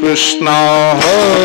Krishna Hare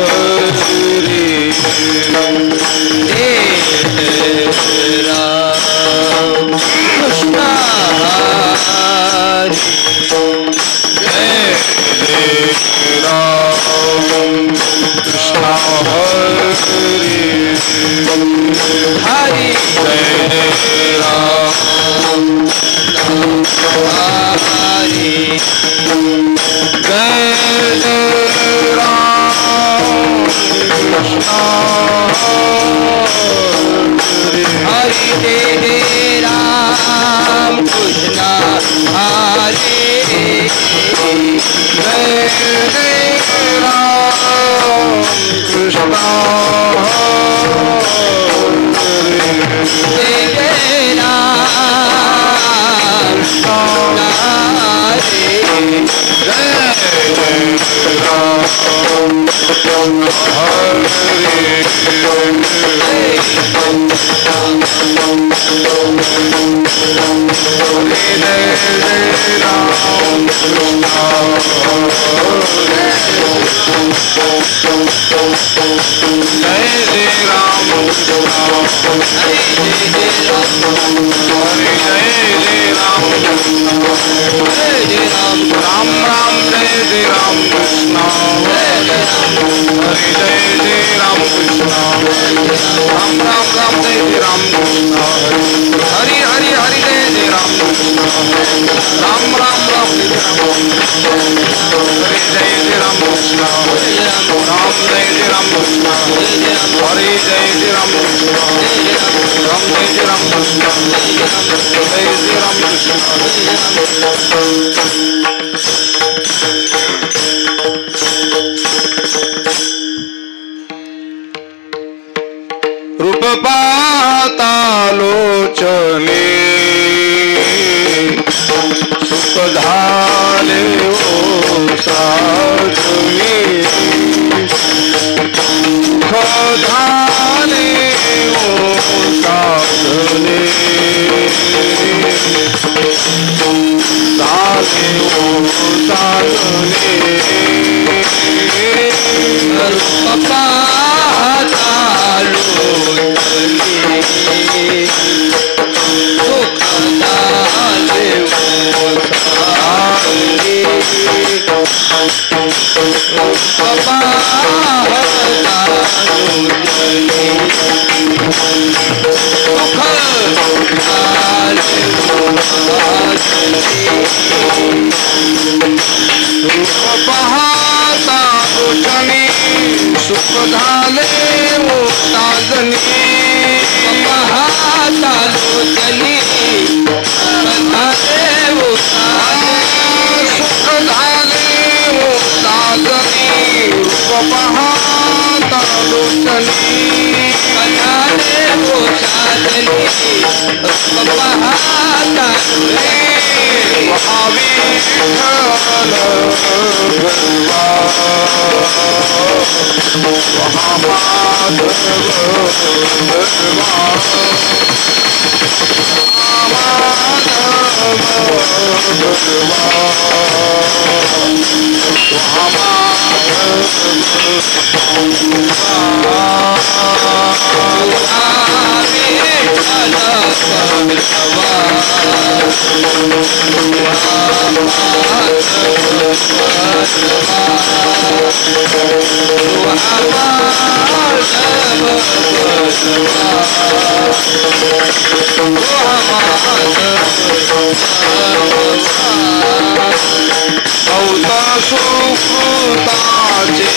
बहुत सुकृताचे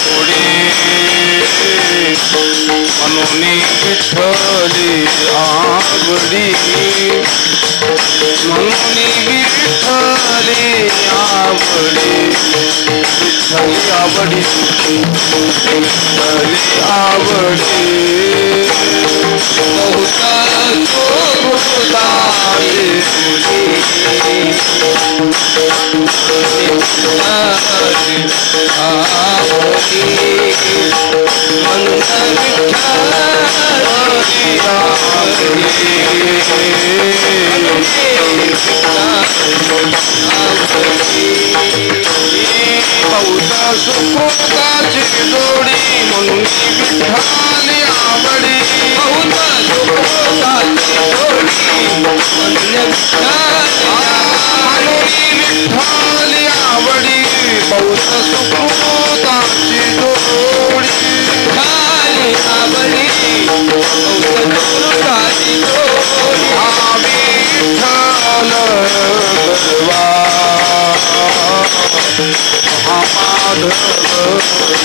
जोडी म्हणून विठ्ठली आवडी म्हणून विठ्ठली आवडी विठ्ठली आवडी विठ्ठली आवडी बहुत सुकृताचे बहुत सुकृताची जोडी म्हणून विठ्ठली आवडी बहुत सुकृताची जोडी म्हणून विठ्ठली आवडी बहुत सुकृताची जोडी विठ्ठली आवडी बहुत सुकृताची जोडी विठ्ठल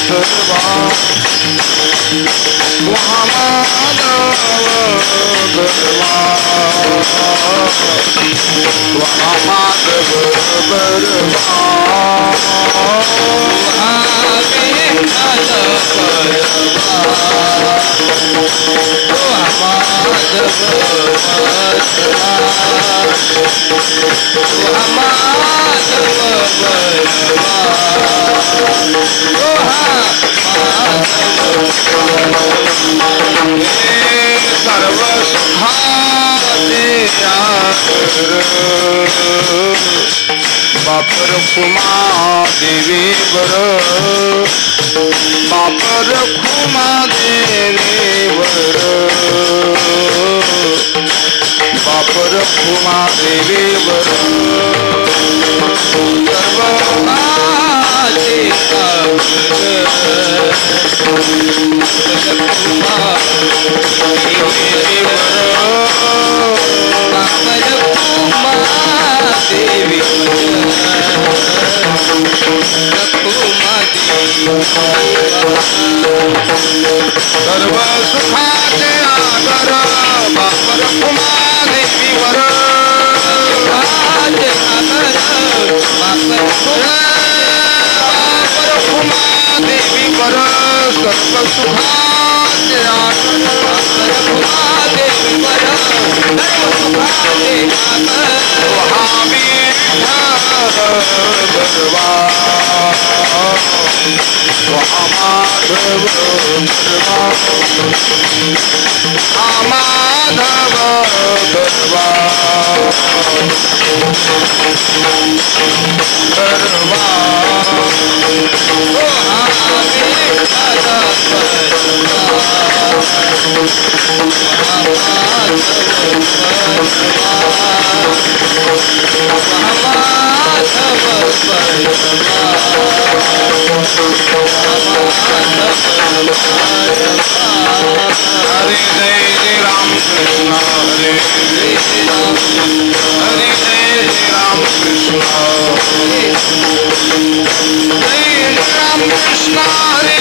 गरवा महामाधव गरवा महामाधव गरवा महामाधव गरवा सर्व सुखाचे बापर खुमा देवी बर बापर खुमा देवी बर बापर खुमा देवी बर सर्व आले सर्व सुखाचे आगर बापर खुमा देवीवर बापर खुमा देवीवर सर्व सुखाचे आगर बापर खुमा देवीवर सर्व सुखाचे आगर गरवा महामाधव गरवा महामाधव गरवा गरवा हरे जय जय राम कृष्ण हरे जय राम हरे जय जय राम कृष्ण जय राम कृष्ण हरे जय राम कृष्ण हरे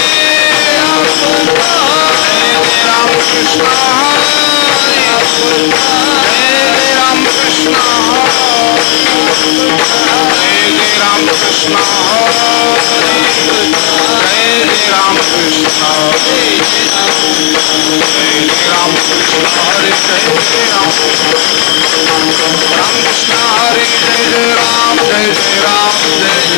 जय राम कृष्ण जय राम कृष्ण हरे जय राम कृष्ण जय राम कृष्ण हरे जय राम राम कृष्ण हरे जय राम जय राम जय राम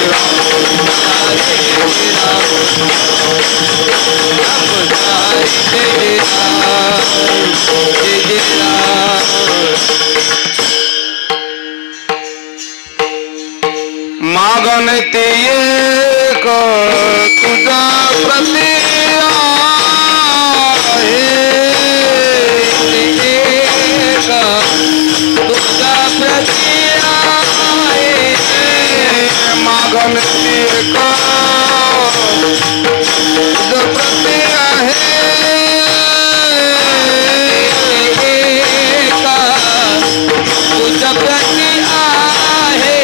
मागन ते एक तुझा प्रति मागन ते एक तुझा प्रति तुझा प्रति आहे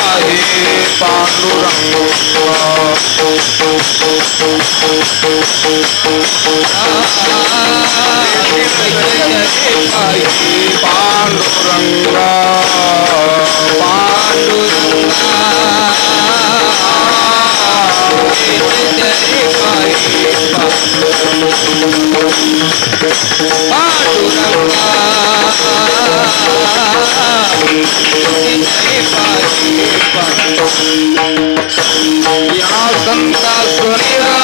पाहि पांडुरंगा पांडुरंगा या संता सुनिरा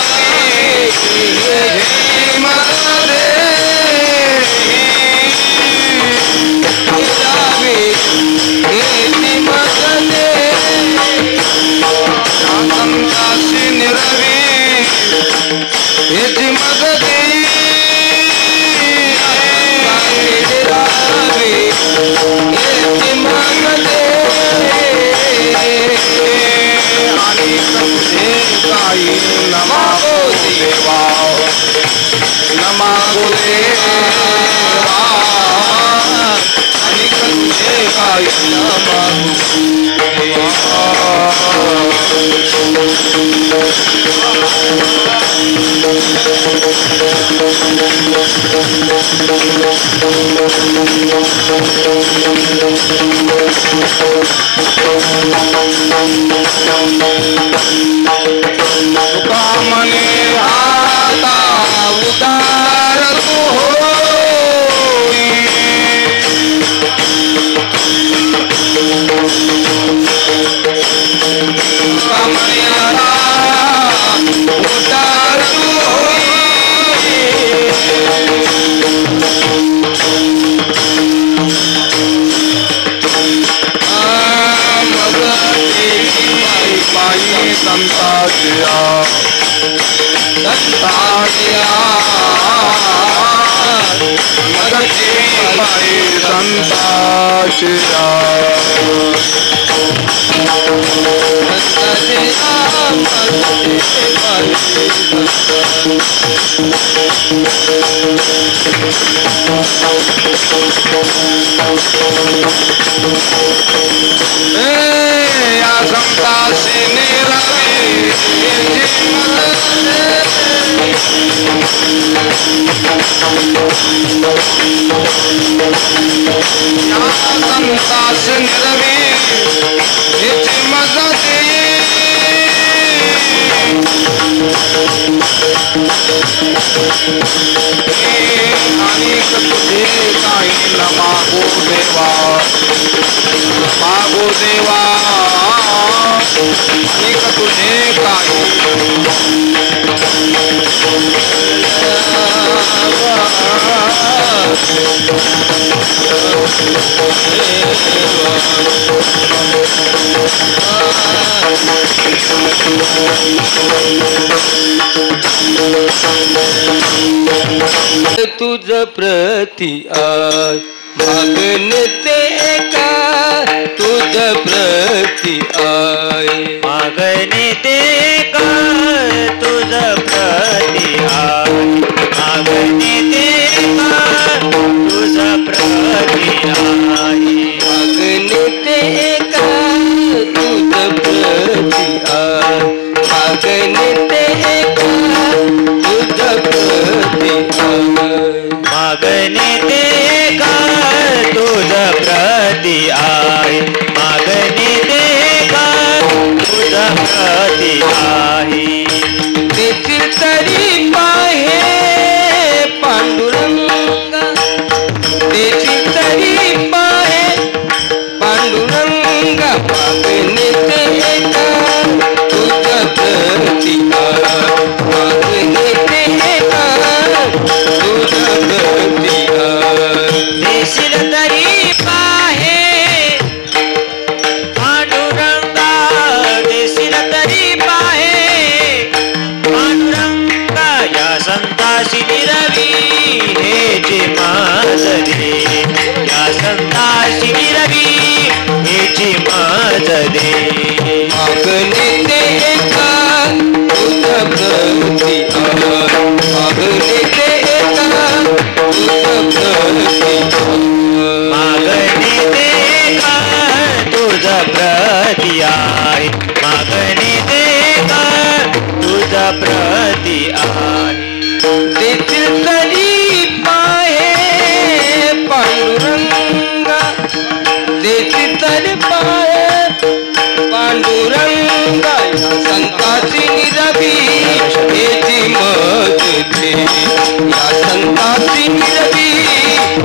तुझ प्रति आय मागणते का तुझ प्रति आय मागणते का तुझ प्रति आय मागणते का तुझ प्रति आय मागणते का तुझ प्रति आय मागणते का तुझ प्रति आय मागणते का तुझ प्रति आय आहे मागणे ते कर तुझ प्रती आहे देतील तरी पाहे पांडुरंगा देतील तरी पाहे पांडुरंगा संताची निरवी याची मत दे या संताची निरवी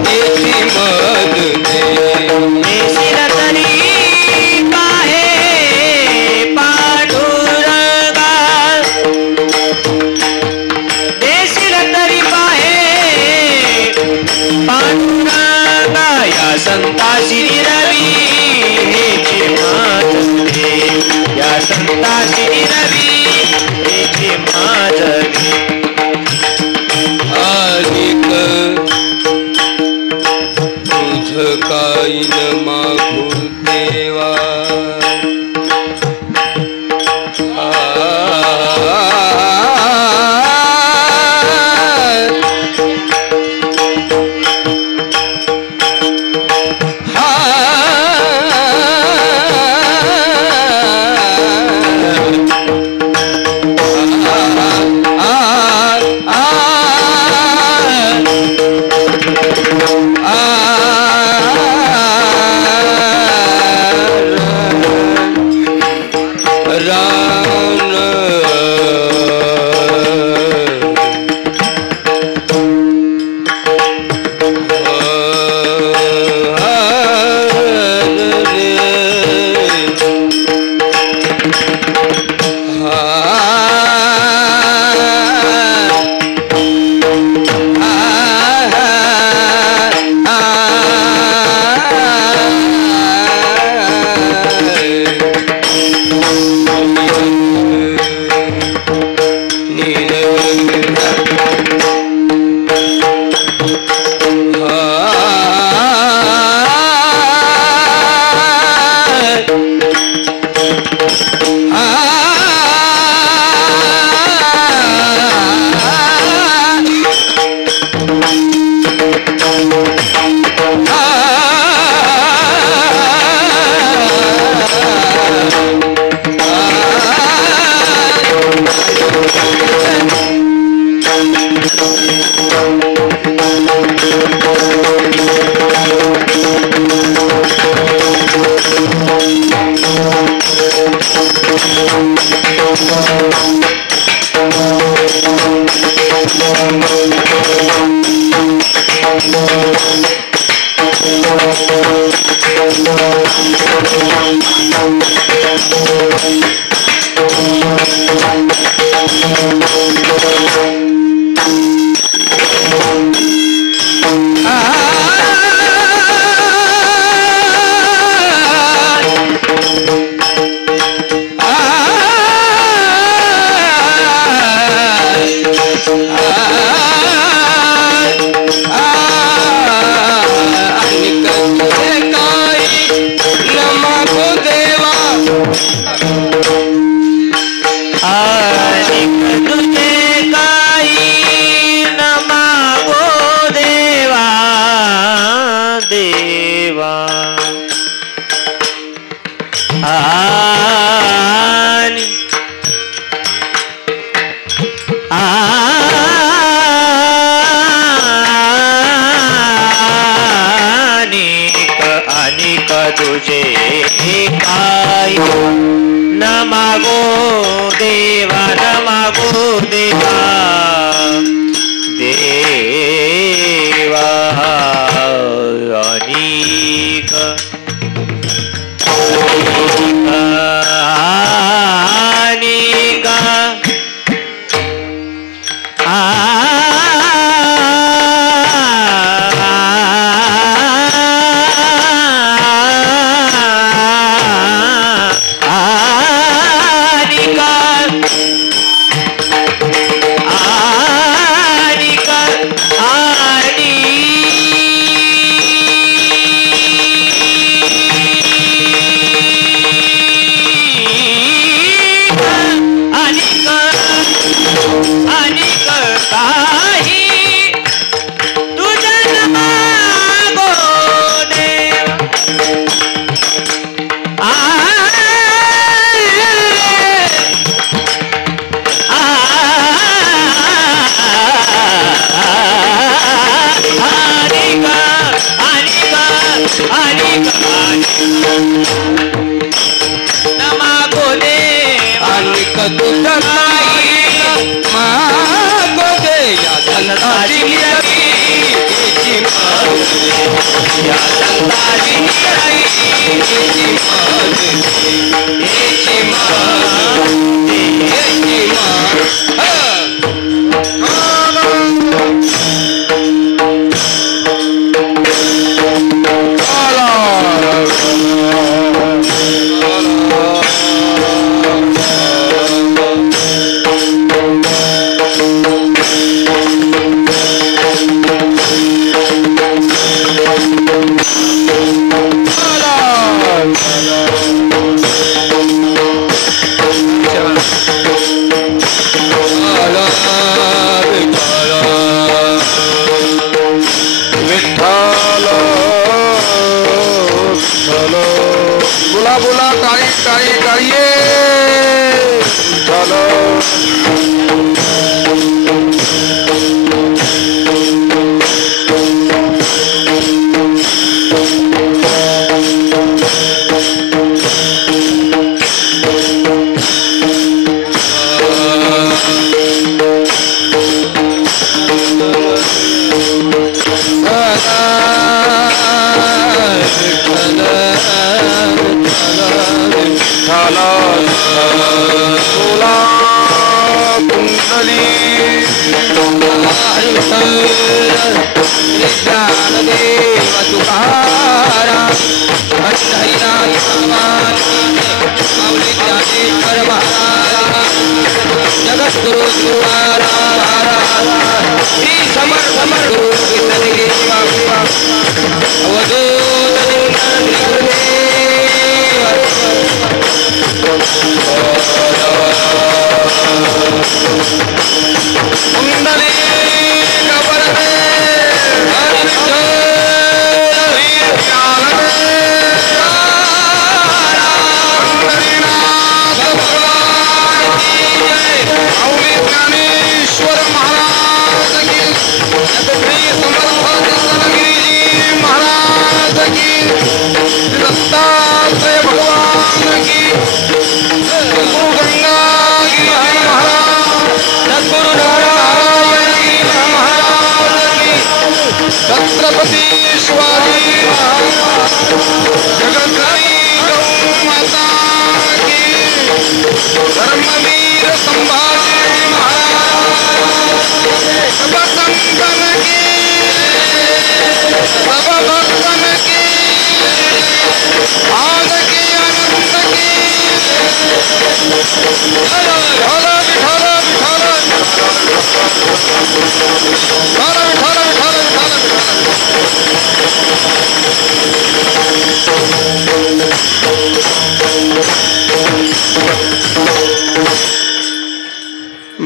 याची मत दे देशील तरी पाहे पांडुरंगा देशील तरी पाहे पांडुरंगा या संताची निरवी हेची मात दे या संताची निरवी हेची मात दे अधिक तुझ काही न मागू देवा मागो देवा आणि तुझं काही मागो दे या संताची गिरवी या संताची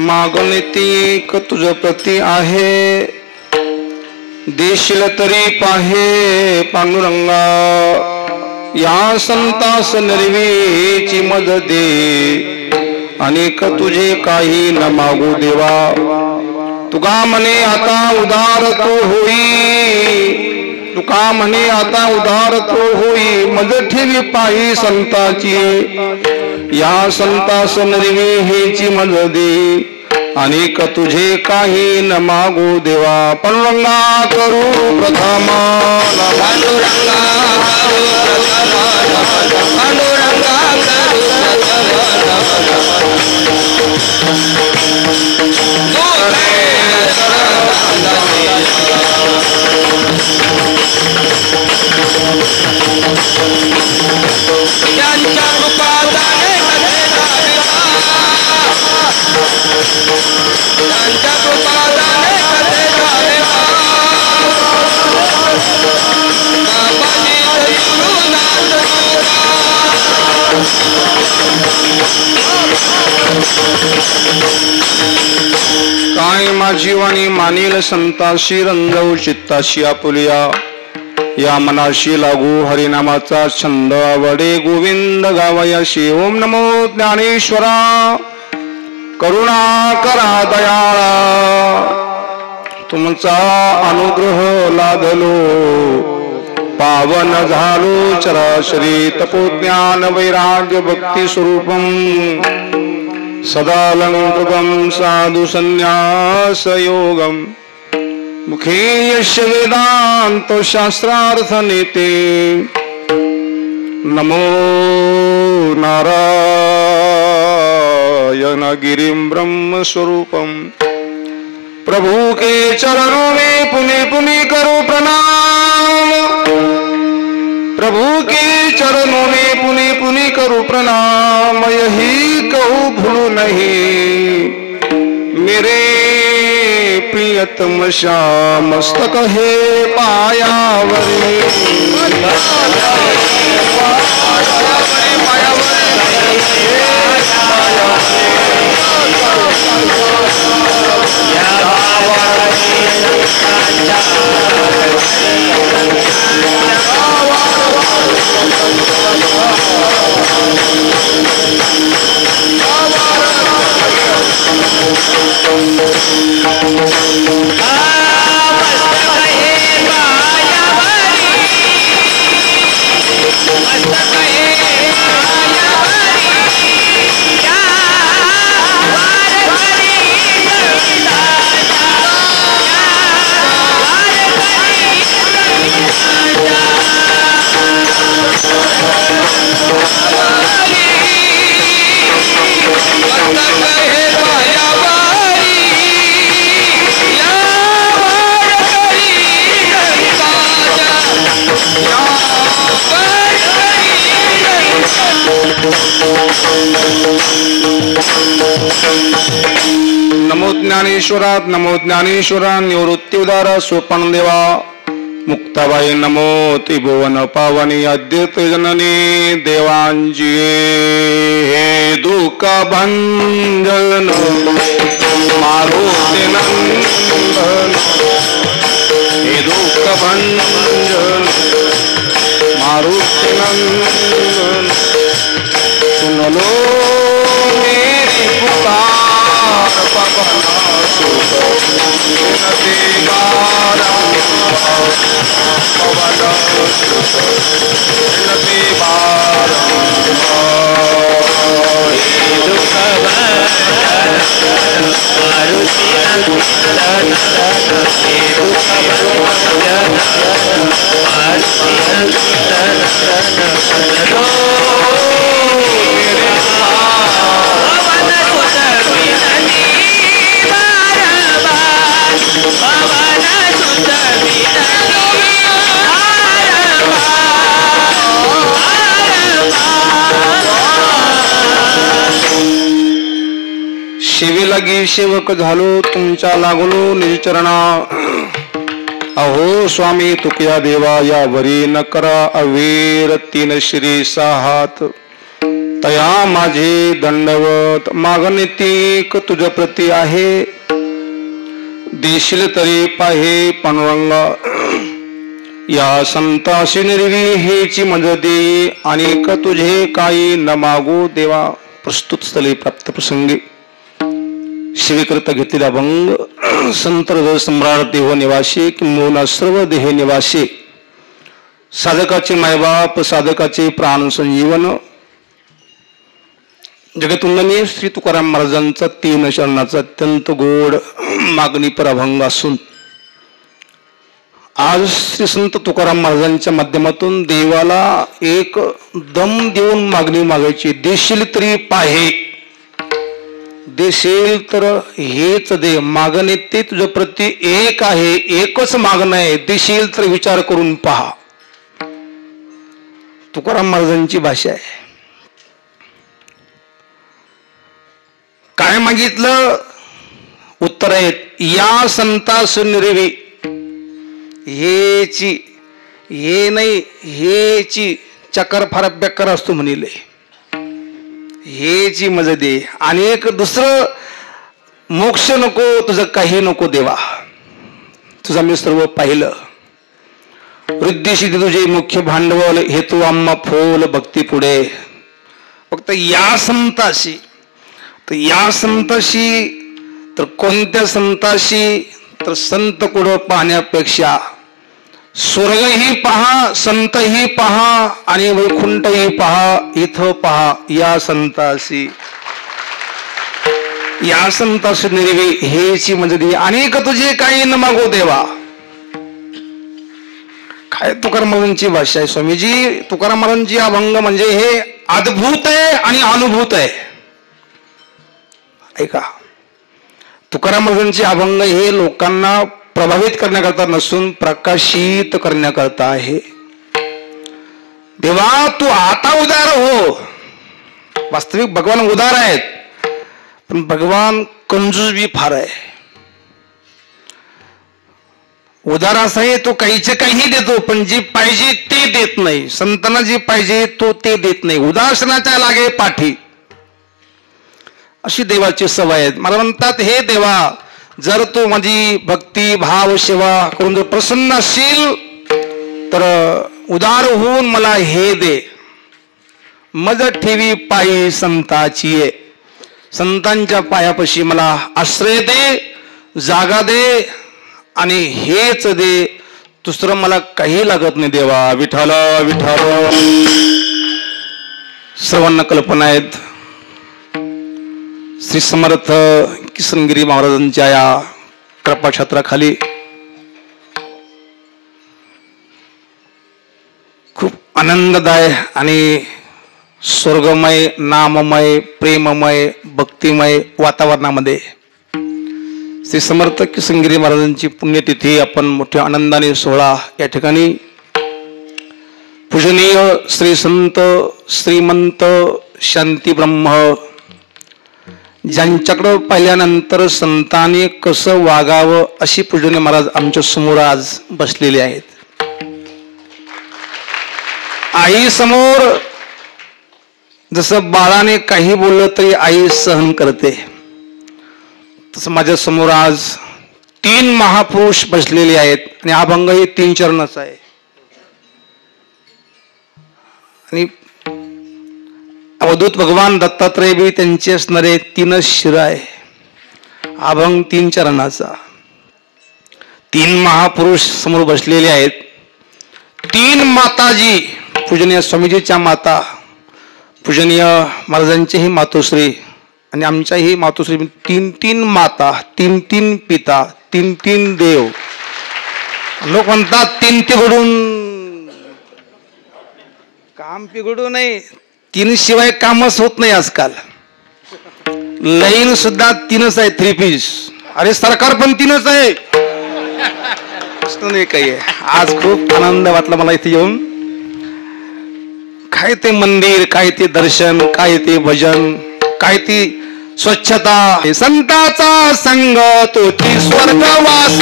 मागणिती एक तुझ प्रती आहे, देशील तरी पाहे पांडुरंगा, या संतास निर्वीची मद दे, अनेक तुझे काही न मागू देवा, तुका म्हणे आता उदार तो होई, तुका म्हणे आता उदार तो होई, मज ठेवी पाही संताची, या संतास निर्वी हेची मज दे, अनेक तुझे काही न मागू देवा, पांडुरंगा करू प्रथमा पांडुरंगा करू प्रथमा, पांडुरंगा ज्यांच्या कृपादाने ज्यांच्या कृपादाने काय माझी वाणी मानील संताशी, रंजवू चित्ताशी आपुलिया, या मनाशी लागू हरिनामाचा छंद आवडे, गोविंद गावयाशी. ओम नमो ज्ञानेश्वरा, करुणा करा दयाळा, तुमचा अनुग्रह लादलो, पावन झालो चराचरी तपोज्ञान वैराग्य भक्ती स्वरूपम सदालंकृतम साधु संन्यास योगम मुखे यश वेदांत शास्त्रार्थ नेते नमो नारायण गिरिं ब्रह्म स्वरूपम प्रभु के चरणों में पुनि पुनि करो प्रणाम प्रभु के चरणों में पुनि पुनि करो प्रणाम यही कहूँ भूलू नहीं मेरे प्रियतम श्याम मस्तक है पायावरे नमो ज्ञानेश्वरात नमो ज्ञानेश्वरा निवृत्ती उदारा सोपन देवा मुक्ताबाई नमो त्रिभुवन पावनी अद्वैत जननी देवांजी हे दुःख भंजन मारुती नंदन हे दुःख भंजन मारुती नंदन सुन लो मेरी पुकार पवन सुत विनती बारंबार पवन सुत विनती बारंबार दुख भंजन मारुति नंदन दुख भंजन मारुति नंदन शिवे लगी सेवक झालो तुमच्या लागलो निजचरणा अहो स्वामी तुकया देवा या वरी न करा अवीर तीन श्री साहात तया माझे दंडवत मागणे तीक तुझ प्रती आहे देशील तरी पाहे पांडुरंग या संताशी निर्वी हेची मदती अनेक तुझे काही न मागू देवा प्रस्तुत स्थळी प्राप्त प्रसंगी शिवेकरता घेतलेला भंग संत हृदय सम्राट देह निवासी किंबहुना सर्व देह निवासी साधकाचे मायबाप साधकाचे प्राण संजीवन जगतुंदनी श्री तुकाराम महाराजांचा 3 शरणाचा अत्यंत गोड मागणी पर अभंग असून आज श्री संत तुकाराम महाराजांच्या माध्यमातून देवाला एक दम देऊन मागणी मागायची देशील तरी पाहे देशील तर हेच दे मागणे ते तुझ्या प्रती एक आहे एकच मागणं आहे देशील तर विचार करून पहा तुकाराम महाराजांची भाषा आहे काय मागितलं उत्तर आहेत या संतास निर्वी हेची हे नाही हेची चक्कर फार बेकार असतो म्हणले हेची मजा दे आणि एक दुसरं मोक्ष नको तुझं काही नको देवा तुझं मी सर्व पाहिलं वृद्धीशी तुझे मुख्य भांडवल हेतू आम्हा फोल भक्ती पुढे फक्त या संताशी तर कोणत्या संताशी तर संत कुडं पाहण्यापेक्षा स्वर्गही पहा, संतही पहा आणि वैकुंठही पहा. इथं पहा या संतासी, या संतासी निर्वी हेची म्हणजे अनेक तुझे काही न मागो देवा. काय तुकाराम महाराजांची भाषा आहे स्वामीजी. तुकाराम महाराजांची अभंग म्हणजे हे अद्भुत आहे आणि अनुभूत आहे. ऐका, तुकाराम महाराजांचे अभंग हे लोकांना प्रभावित करण्याकरता नसून प्रकाशित करण्याकरता आहे. देवा तू आता उदार हो. वास्तविक भगवान उदार आहेत, पण भगवान कंजूस बी फार आहे. उदार असा आहे तो काहीचे काही देतो, पण जे पाहिजे ते देत नाही. संतांना जे पाहिजे तो ते देत नाही. उदासनाच्या लागे पाठी, अशी देवाची सवय आहे. मला म्हणतात हे देवा, जर तू माझी भक्ती भाव सेवा करून जर प्रसन्न असशील तर उदार होऊन मला हे दे. मज ठेवी पायी संताची आहे. संतांच्या पायापाशी मला आश्रय दे, जागा दे आणि हेच दे. दुसरं मला काही लागत नाही देवा. विठ्ठल विठ्ठल. सर्वांना कल्पना आहेत श्री समर्थ किसनगिरी महाराजांच्या या कृपाछत्राखाली खूप आनंददाय आणि स्वर्गमय, नाममय, प्रेममय, भक्तिमय वातावरणामध्ये श्री समर्थ किसनगिरी महाराजांची पुण्यतिथी आपण मोठ्या आनंदाने सोहळा या ठिकाणी पूजनीय श्री संत श्रीमंत शांती ब्रह्म ज्यांच्याकडं पाहिल्यानंतर संतांनी कसं वागावं अशी पूजनीय महाराज आमच्या समोर आज बसलेले आहेत. आई समोर जसं बाळाने काही बोललं तरी आई सहन करते, तसं माझ्या समोर आज 3 महापुरुष बसलेले आहेत आणि अभंग हे 3 चरणाचा आहे. आणि अवधूत भगवान दत्तात्रय बी त्यांचे असणारे 3 शिर आहे. अभंग 3 चरणाचा. 3 महापुरुष समोर बसलेले आहेत. 3 माताजी, पूजनीय स्वामीजीच्या माता, पूजनीय महाराजांचेही मातोश्री आणि आमच्याही मातोश्री. 3 माता, 3 पिता, 3 देव. लोक म्हणतात 3 तिघडून काम पिघडू नये. 3 शिवाय कामच होत नाही आजकाल. लाईन सुद्धा 3च आहे, 3 पीस. अरे सरकार पण 3च आहे. नाही काही आहे. आज खूप आनंद वाटला मला इथे येऊन. काय ते मंदिर, काय ते दर्शन, काय ते भजन, काय ती स्वच्छता. संताचा संग तोची स्वर्गवास.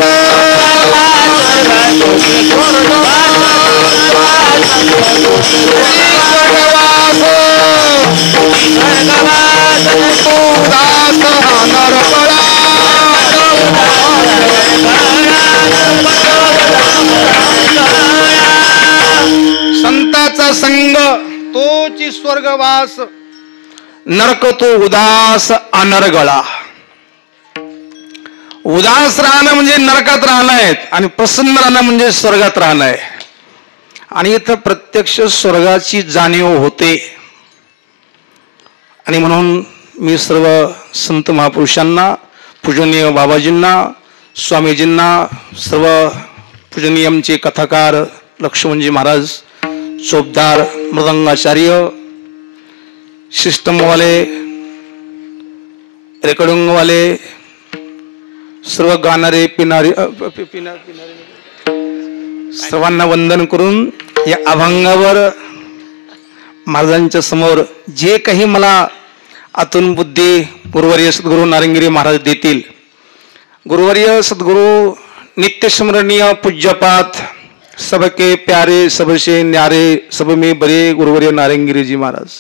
संताचा संग तोची स्वर्गवास. नरक तो उदास अनर्गळा. उदास राहणं म्हणजे नरकात राहणं आहे आणि प्रसन्न राहणं म्हणजे स्वर्गात राहणं आहे. आणि इथं प्रत्यक्ष स्वर्गाची जाणीव होते. आणि म्हणून मी सर्व संत महापुरुषांना, पूजनीय बाबाजींना, स्वामीजींना, सर्व पूजनीय आमचे कथाकार लक्ष्मणजी महाराज, चोपदार, मृदंगाचार्य, सिस्टमवाले, रेकॉर्डिंगवाले, सर्व गाणारे, पिणारे, सर्वांना वंदन करून या अभंगावर महाराजांच्या समोर जे काही मला आतून बुद्धी गुरुवर्य सद्गुरू नारंगिरी महाराज देतील. गुरुवर्य सद्गुरू नित्यस्मरणीय पूज्यपात सबके प्यारे सबसे न्यारे सब में बरे गुरुवर्य नारंगिरीजी महाराज,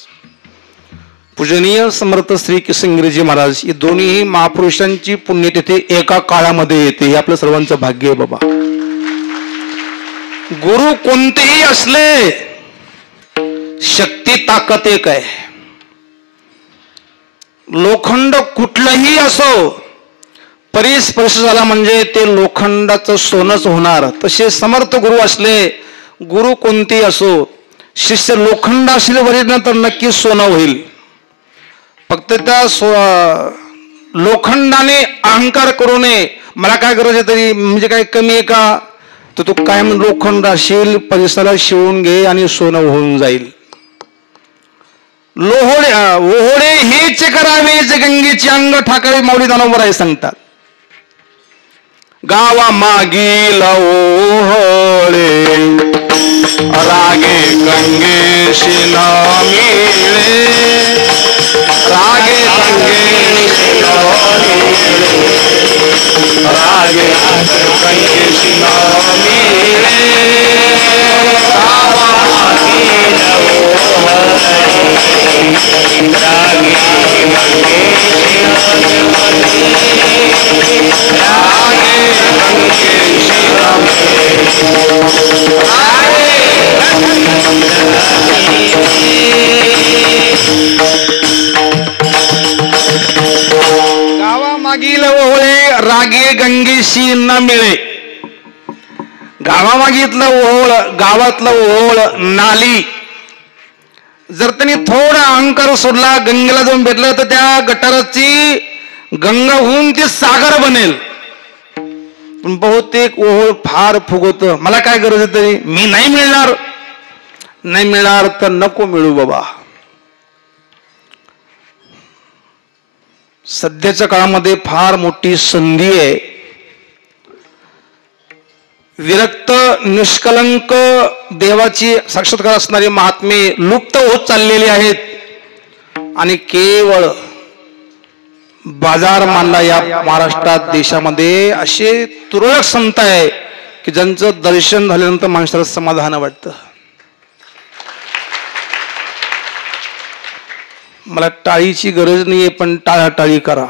पूजनीय समर्थ श्री किसनगिरीजी महाराज, हे दोन्ही महापुरुषांची पुण्यतिथी एका काळामध्ये येते. हे आपलं सर्वांचं भाग्य आहे बाबा. गुरु कोणतेही असले, शक्ती ताकद एक आहे. लोखंड कुठलंही असो, परिस्पर्श झाला म्हणजे ते लोखंडाचं सोनंच होणार. तसे समर्थ गुरु असले, गुरु कोणतेही असो, शिष्य लोखंड असेल वरील तर नक्की सोनं होईल. फक्त त्या लोखंडाने अहंकार करू नये. मला काय गरज आहे तरी, म्हणजे काय कमी आहे का, तर तू कायम लोखंड असेल, परिसराला शिवून घे आणि सोनं होऊन जाईल. ओहोळे हेच करावे जे गंगेची अंग ठाकावे, माऊली दानोबराय सांगतात. गावा मागील ओहोळे रागे गंगेशी न मिळे, रागे गंगेशी न मिळे, रागे गंगेशी न मिळे. गावा मागील ओहोळे रागे गंगेशी न मिळे, रागे गंगेशी न मिळे. गावामागील ओहोळे रागे गंगेशी न मिळे. गावामागीतलं ओहोळ, गावातलं ओहोळ, नाली जर त्यांनी थोडा अहंकार सोडला, गंगेला जाऊन भेटलं तर त्या गटाराची गंगा होऊन ते सागर बनेल. पण बहुतेक ओहोळ फार फुगवत. मला काय गरज आहे तरी, मी नाही मिळणार, नाही मिळणार तर नको मिळू बाबा. सध्याच्या काळामध्ये फार मोठी संधी आहे. विरक्त निष्कलंक देवाची साक्षात्कार असणारे महात्मे लुप्त होत चाललेले आहेत आणि केवळ बाजार मानला या महाराष्ट्रात देशामध्ये असे तुरळक संत आहे की ज्यांचं दर्शन झाल्यानंतर माणसाला समाधान वाटतं. मला टाळीची गरज नाहीये, पण टाळाटाळी करा.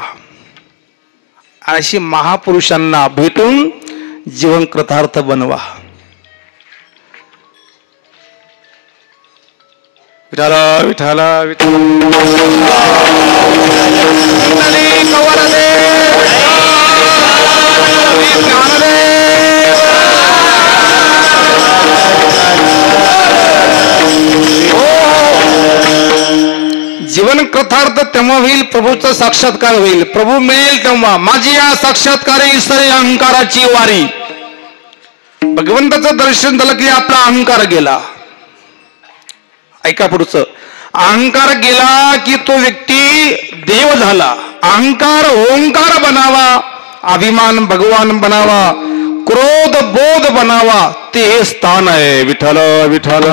अशी महापुरुषांना भेटून जीवन कृतार्थ बनवा. विठाला विठाला जीवन कृतार्थ तेव्हा होईल, प्रभूचा साक्षात्कार होईल. प्रभू मिळेल तेव्हा. माझी या साक्षात्कारे इसरे अहंकाराची वारी. भगवंताचं दर्शन झालं की आपला अहंकार गेला. ऐका पुढचं, अहंकार गेला की तो व्यक्ती देव झाला. अहंकार ओंकार बनावा, अभिमान भगवान बनावा, क्रोध बोध बनावा, ते हे स्थान आहे. विठ्ठल विठ्ठल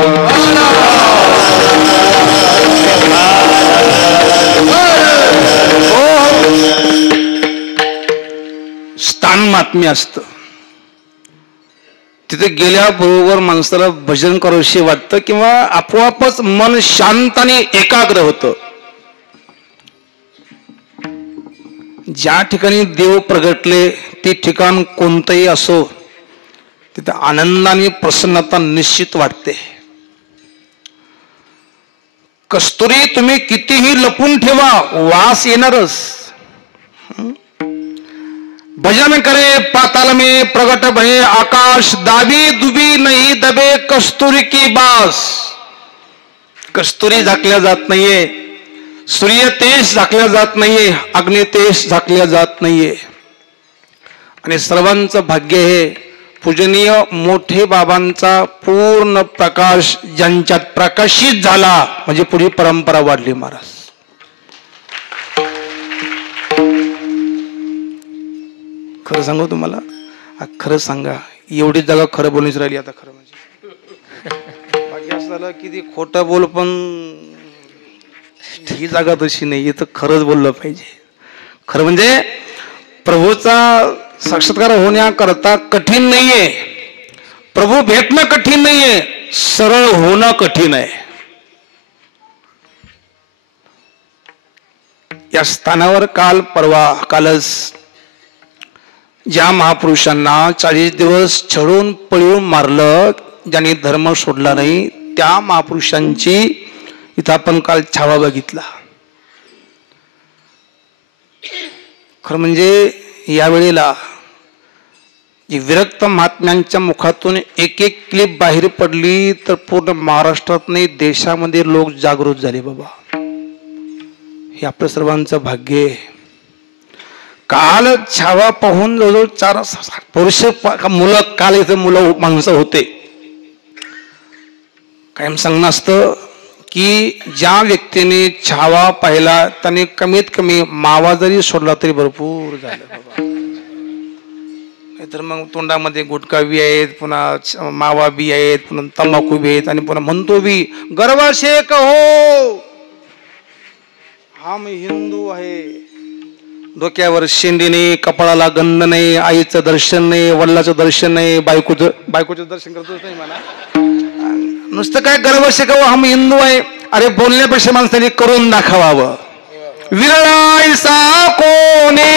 स्थान महात्म्य असतं. तिथे गेल्याबरोबर माणसाला भजन करावंशी वाटतं किंवा आपोआपच मन शांत आणि एकाग्र होतं. ज्या ठिकाणी देव प्रगटले ते ठिकाण कोणतंही असो, तिथे आनंद आणि प्रसन्नता निश्चित वाटते. कस्तुरी तुम्ही कितीही लपून ठेवा, वास येणारच. भजन करे पाताल में प्रगट भये आकाश, दाबी दुबी नहीं दबे कस्तुरी की बास. कस्तुरी झाकल्या जात नाहीये, सूर्य तेज झाकल्या जात नाहीये, अग्नि तेज झाकल्या जात नाहीये. आणि सर्वांचं भाग्य हे पूजनीय मोठे बाबांचा पूर्ण प्रकाश ज्यांच्यात प्रकाशित झाला म्हणजे पुढे परंपरा वाढली. महाराज खरं सांगू तुम्हाला, खरं सांगा, एवढी जागा खरं बोलूनच राहिली आता. खरं म्हणजे बाकी असं झालं की ती खोटं बोल, पण ही जागा तशी नाही. इथं खरंच बोललं पाहिजे. खरं म्हणजे प्रभूचा साक्षात्कार होण्याकरता कठीण नाहीये, प्रभू भेटणं कठीण नाहीये, सरळ होणं कठीण आहे. या स्थानावर कालच ज्या महापुरुषांना 40 दिवस छळून पळून मारलं, ज्यांनी धर्म सोडला नाही, त्या महापुरुषांची इथं आपण काल छावा बघितला. खरं म्हणजे यावेळेला जी विरक्त महात्म्यांच्या मुखातून एक एक क्लिप बाहेर पडली तर पूर्ण महाराष्ट्रात नाही देशामध्ये लोक जागृत झाले बाबा. हे आपलं सर्वांचं भाग्य आहे. काल छावा पाहून जवळजवळ 4 वर्ष मुलं काल इथे मुलं माणसं होते. कायम सांगणं असतं की ज्या व्यक्तीने छावा पाहिला त्याने कमीत कमी मावा जरी सोडला तरी भरपूर झालं बाबा. तर मग तोंडामध्ये गुटखा बी आहेत, पुन्हा मावा बी आहेत, पुन्हा तंबाखू बी आहेत, आणि पुन्हा म्हणतो बी गर्व से कहो हम हिंदू आहे. डोक्यावर शेंडी नाही, कपाळाला गंध नाही, आईचं दर्शन नाही, वडिलाचं दर्शन नाही, बायकोचं दर्शन करतोच नाही म्हणा. नुसतं काय गर्व से कहो हम हिंदू आहे. अरे बोलण्यापेक्षा माणसाने करून दाखवावं. विरळायसा कोणी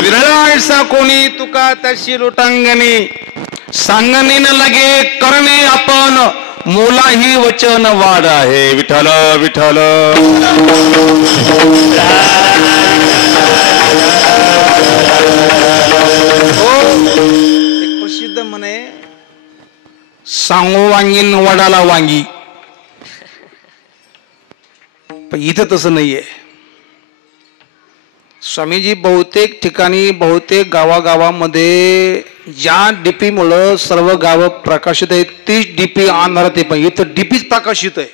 विरळायसा कोणी तुका तशी लोटांगणी सांगणे न लगे करणे आपण मोलाही वचन वाढ आहे. विठ्ठल विठ्ठल एक प्रसिद्ध म्हणे सांगो वांगीन वडाला वांगी. पण इथं तसं नाहीये. स्वामीजी बहुतेक ठिकाणी बहुतेक गावागावामध्ये ज्या डीपी मुळे सर्व गाव प्रकाशित आहेत तीच डीपी अंधारात आहे. पण इथं डीपीच प्रकाशित आहे.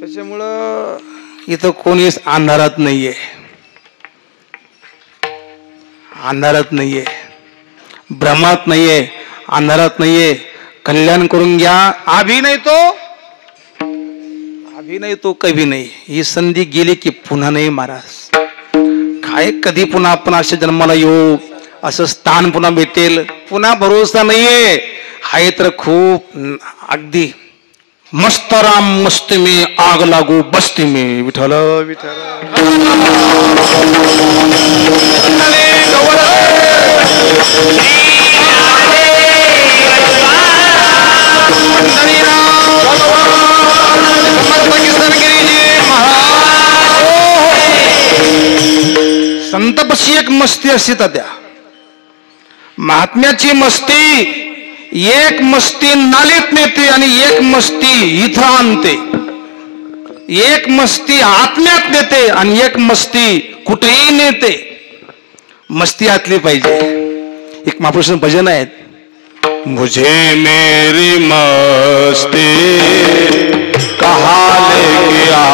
त्याच्यामुळं इथं कोणीच अंधारात नाहीये. अंधारात नाहीये, भ्रमात नाहीये, अंधारात नाहीये. कल्याण करून घ्या. अभिनय तो कभी नाही. ही संधी गेली की पुन्हा नाही महाराज. काय कधी पुन्हा आपण अशा जन्माला येऊ, असं स्थान पुन्हा भेटेल पुन्हा भरोसा नाहीये. हाय तर खूप अगदी मस्त राम मस्ती में आग लागू बस्ती में. विठ्ठल विठ्ठल संतपशी एक मस्ती असते त्या महात्म्याची मस्ती. एक मस्ती नालीत नेते आणि एक मस्ती इथं आणते. एक मस्ती आत्म्यात नेते आणि एक मस्ती कुठेही नेते. मस्ती आतली पाहिजे. एक महापुरुष भजन आहेत. मुझे मेरी मस्ती कहाँ लेके आ,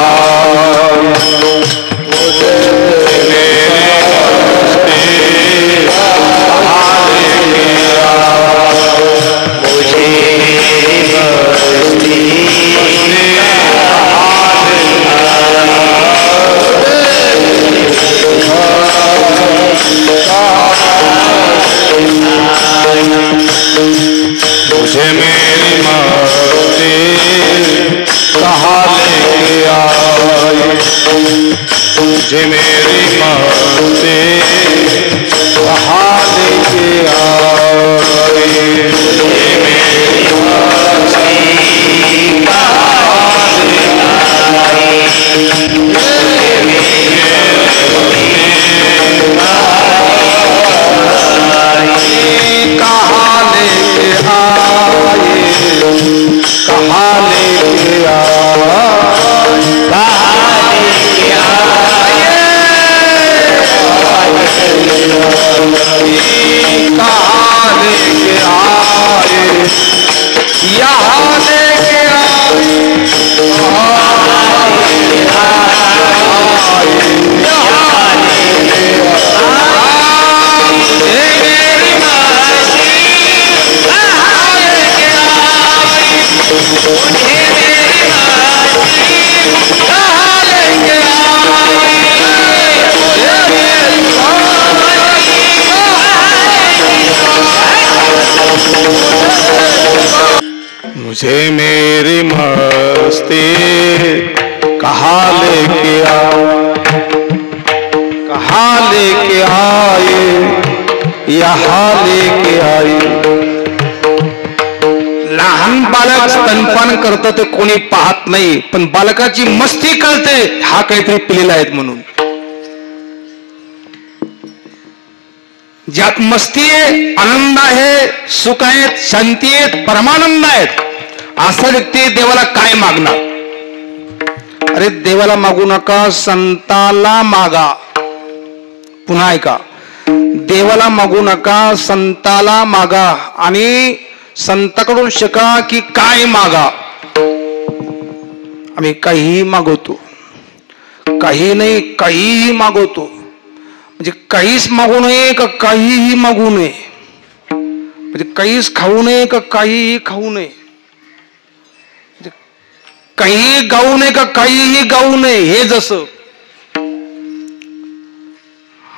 मुझे मेरी मस्ती कहाँ लेके आई. मुझे मेरी मस्ती कहाँ लेके आई. मुझे मेरी मस्ती कहाँ मुझे मेरी मस्ती कहाँ लेके आ, कहाँ लेके लेके आए, यहाँ लेके आए. लहान बालक स्तनपान करतं ते कोणी पाहत नाही, पण बालकाची मस्ती कळते हा काहीतरी पिलेला आहेत म्हणून. ज्यात मस्ती आहे, आनंद आहे, सुख आहेत, शांती आहेत, परमानंद आहेत, असा व्यक्ती देवाला काय मागणार? अरे देवाला मागू नका, संताला मागा. पुन्हा ऐका, देवाला मागू नका, संताला मागा. आणि संताकडून शिका की काय मागा. आम्ही काहीही मागवतो, काही नाही काहीही मागवतो. म्हणजे काहीच मागू नये का काहीही मागू नये, म्हणजे काहीच खाऊ नये का काहीही खाऊ नये, म्हणजे काहीही गाऊ नये का काहीही गाऊ नये. हे जसं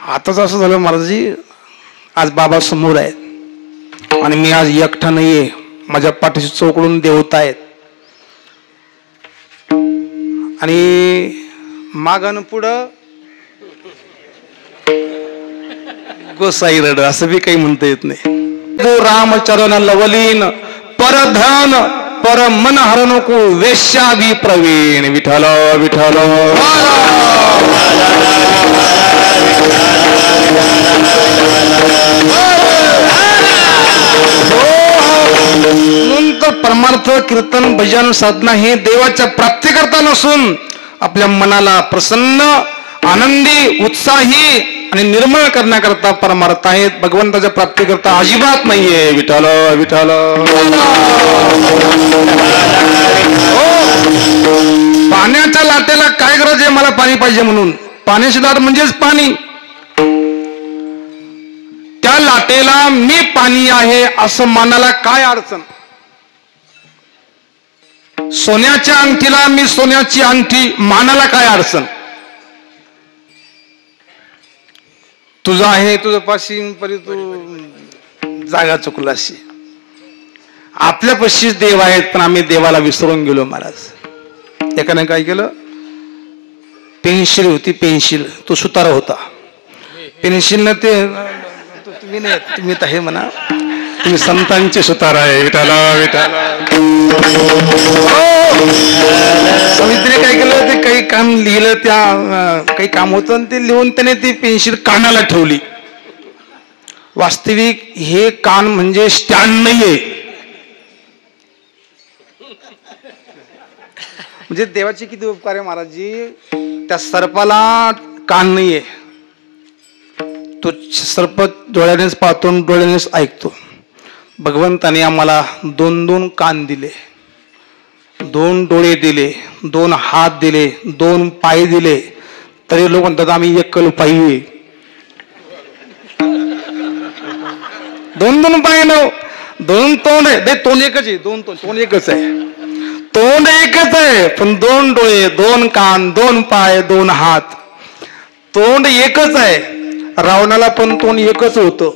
आताच असं झालं महाराजजी, आज बाबा समोर आहेत आणि मी आज एकटा नाहीये, माझ्या पाठीशी चौकडून देवता आहेत. आणि मागं पुढं गोसाई रड असं बी काही म्हणता येत नाही. जो रामचरण लवलीन परधन पर मन हर नको वेश्या बी प्रवीण. विठ्ठल विठ्ठल म्हणून तर परमार्थ कीर्तन भजन साधना हे देवाच्या प्राप्तीकरता नसून आपल्या मनाला प्रसन्न आनंदी उत्साही आणि निर्मळ करण्याकरता परमार्थ आहेत. भगवंताच्या प्राप्तीकरता अजिबात नाहीये. विठ्ठल विठ्ठल. पाण्याच्या लाटेला काय गरज आहे मला पाणी पाहिजे म्हणून? पाण्याची लाट म्हणजेच पाणी. त्या लाटेला मी पाणी आहे असं मानायला काय अडचण? सोन्याच्या अंगठीला मी सोन्याची अंगठी मानायला काय अडचण? तुझं आहे तुझं पाशी परी तू जागा चुकलाशी. आपल्या पशीच देव आहेत पण आम्ही देवाला विसरून गेलो महाराज. एकाने काय केलं, पेन्सिल होती पेन्सिल, तो सुतारा होता. पेन्सिलनं ते तुम्ही नाही, तुम्ही तर हे म्हणा, तुम्ही संतांचे सुतारा आहे. विठाला विठाला. सवित्रीने काय केलं, ते काही काम लिहिलं, त्या काही काम होतं आणि ते लिहून त्याने ती पेन्सिल कानाला ठेवली. वास्तविक हे कान म्हणजे स्टँड नाहीये. म्हणजे देवाचे किती उपकार आहे महाराजजी. त्या सर्पाला कान नाहीये, तो सर्प डोळ्यानेच पाहतो, डोळ्यानेच ऐकतो. भगवंताने आम्हाला 2-2 कान दिले, 2 डोळे दिले, 2 हात दिले, 2 पाय दिले, तरी लोक म्हणतात आम्ही एकल पायी. 2-2 पाय न 2 तोंड आहे. तोंड एकच आहे, 2 तोंड एकच आहे, तोंड एकच आहे, पण 2 डोळे, 2 कान, 2 पाय, 2 हात. तोंड एकच आहे. रावणाला पण तोंड एकच होतं,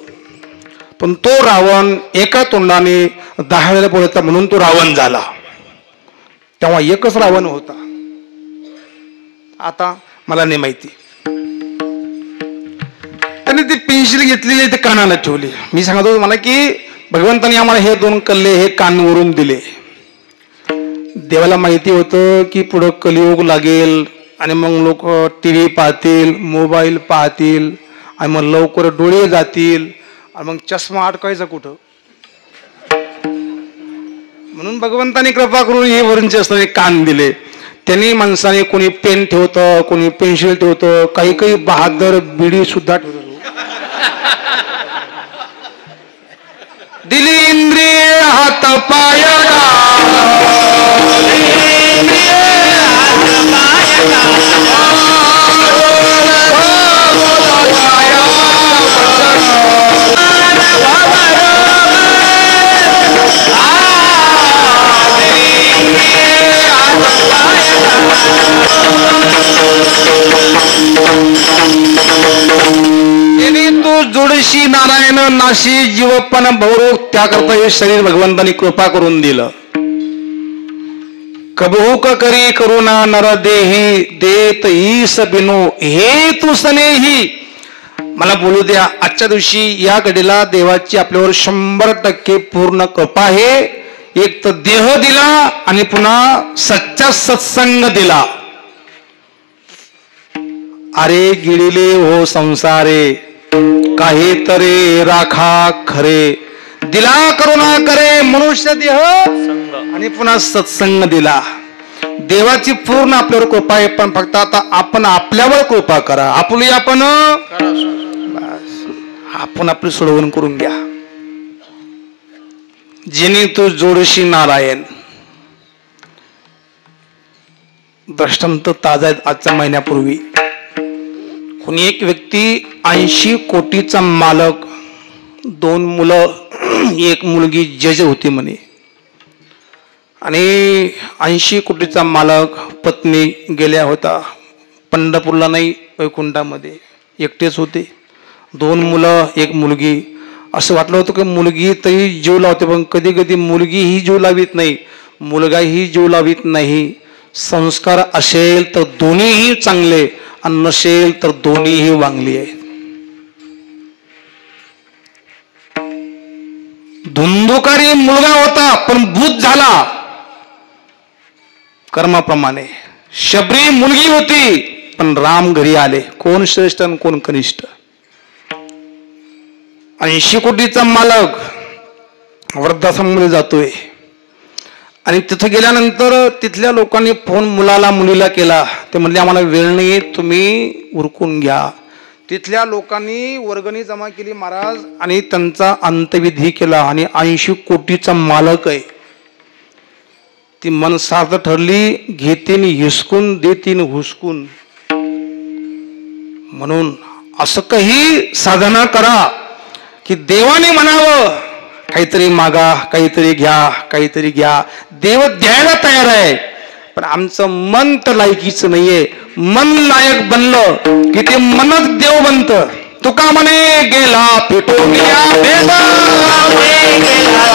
पण तो रावण एका तोंडाने 10 वेळा बोलायचा म्हणून तो रावण झाला. तेव्हा एकच रावण होता. आता मला नाही माहिती. त्याने ती पेन्सिल घेतली, ते कानाला ठेवली. मी सांगत होतो मला की भगवंताने आम्हाला हे 2 कल्ले हे कानवरून दिले. देवाला माहिती होतं की पुढं कलियुग लागेल आणि मग लोक टीव्ही पाहतील, मोबाईल पाहतील आणि मग लवकर डोळे जातील आणि मग चष्मा अटकायचा कुठं. म्हणून भगवंताने कृपा करून हे वरूनचे असणारे कान दिले. त्यांनी माणसाने कोणी पेन ठेवतं, कोणी पेन्सिल ठेवतं, काही काही बहादर बिडी सुद्धा ठेवतो. दिली इंद्रिय हात पाय तू जोडशी नारायण नाशी जीवपण भवरोग. त्याकरता हे शरीर भगवंतानी कृपा करून दिलं. कबहूक करी करुणा नर देही देत ईस बिनो हे तू सनेही. मला बोलू द्या. आजच्या दिवशी या घडीला देवाची आपल्यावर 100% पूर्ण कृपा आहे. एक तर देह दिला आणि पुन्हा सच्चा सत्संग दिला. अरे गिळिले हो संसारे काहीतरी राखा खरे, दिला करुणा करे मनुष्य देह आणि पुन्हा सत्संग दिला. देवाची पूर्ण आपल्यावर कृपा आहे, पण फक्त आता आपण आपल्यावर कृपा करा. आपली आपण आपली सोडवण करून घ्या. जेणे तू जोडशी नारायण. दृष्टांत ताजा आहेत आजच्या महिन्यापूर्वी. कोणी एक व्यक्ती 80 कोटीचा मालक, 2 मुलं, एक मुलगी जज होती म्हणे. आणि 80 कोटीचा मालक, पत्नी गेल्या होता पंढरपूरला नाही वैकुंठामध्ये, एकटेच होते. 2 मुलं, एक मुलगी. असं वाटलं होतं की मुलगी तरी जीव लावते, पण कधी कधी मुलगी ही जीव लावित नाही, मुलगाही जीव लावित नाही. संस्कार असेल तर दोन्हीही चांगले आणि नसेल तर दोन्हीही वांगली आहे. धुंदुकारी मुलगा होता पण भूत झाला कर्माप्रमाणे. शबरी मुलगी होती पण राम घरी आले. कोण श्रेष्ठ आणि कोण कनिष्ठ? 80 कोटीचा मालक वृद्धाश्रमामध्ये जातोय आणि तिथे गेल्यानंतर तिथल्या लोकांनी फोन मुलाला मुलीला केला. ते म्हणले आम्हाला वेळ नाही, तुम्ही उरकून घ्या. तिथल्या लोकांनी वर्गणी जमा केली महाराज आणि त्यांचा अंत्यविधी केला. आणि 80 कोटीचा मालक आहे. ती मनसार्थ ठरली, घेतीन हिसकून देतीन हुसकून. म्हणून असं काही साधना करा की देवाने म्हणावं काहीतरी मागा, काहीतरी घ्या, काहीतरी घ्या. देव द्यायला तयार आहे, पण आमचं मन तर लायकीचं नाहीये. मन लायक बनलं की ते मनच देव बनत. तुका म्हणे गेला पिटून या भेद, गेला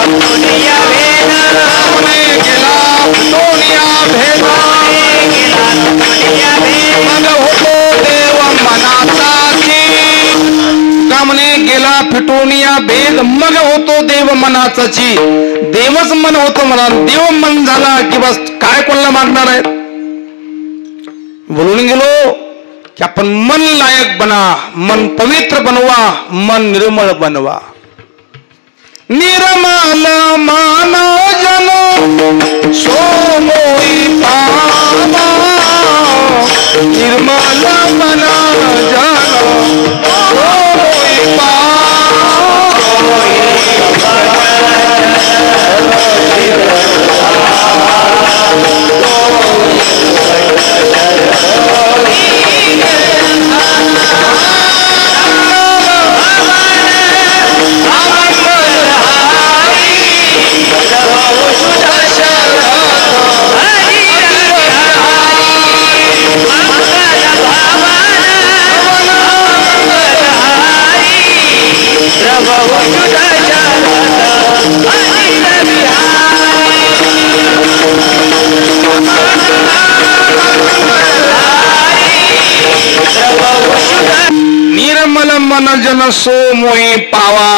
पिटून या भेद, मग होतो देव मनाचा. का म्हणे गेला फिटून या भेद, मग होतो देव मनाचाची. देवच मन होतो मला. देव मन झाला की बस काय कोणाला मागणार आहे. बोलून गेलो की आपण मन लायक बना, मन पवित्र बनवा, मन निर्मळ बनवा. निर्मल मानव जन सोमोई पावा, निर्मल मन जन सोमोई पावा. निर्मल मन जन सो मोही पावा,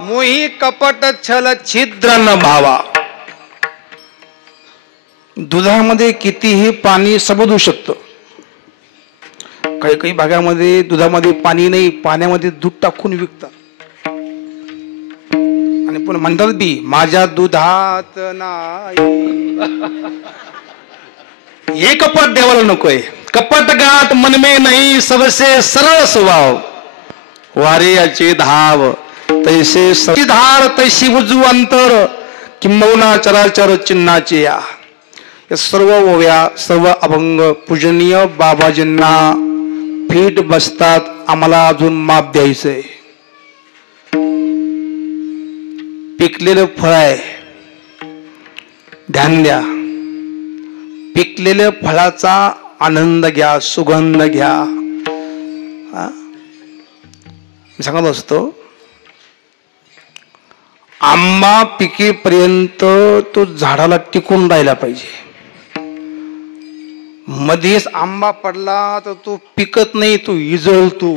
मोही कपट छल छिद्र न भावा. दुधामध्ये कितीही पाणी सबदू शकतं. काही काही भागामध्ये दुधामध्ये पाणी नाही, पाण्यामध्ये दूध टाकून विकतात. आणि पण म्हणतात बी माझ्या दुधात नाही. हे कपट देवाला नकोय. कपट गाठ मनमे नाही, सबसे सरळ स्वभाव. वारेयाचे धाव तैसे धार, तैसी उजू अंतर, किंबहुना चराचर चिन्हाचे या. सर्व ओव्या, सर्व अभंग पूजनीय बाबाजींना फीट बसतात. आम्हाला अजून माप द्यायचंय. पिकलेलं फळ आहे, ध्यान द्या. पिकलेल्या फळाचा आनंद घ्या, सुगंध घ्या. मी सांगत असतो आंबा पिकेपर्यंत तो झाडाला टिकून राहिला पाहिजे. मध्येच आंबा पडला तर तो पिकत नाही, तो इजळतो.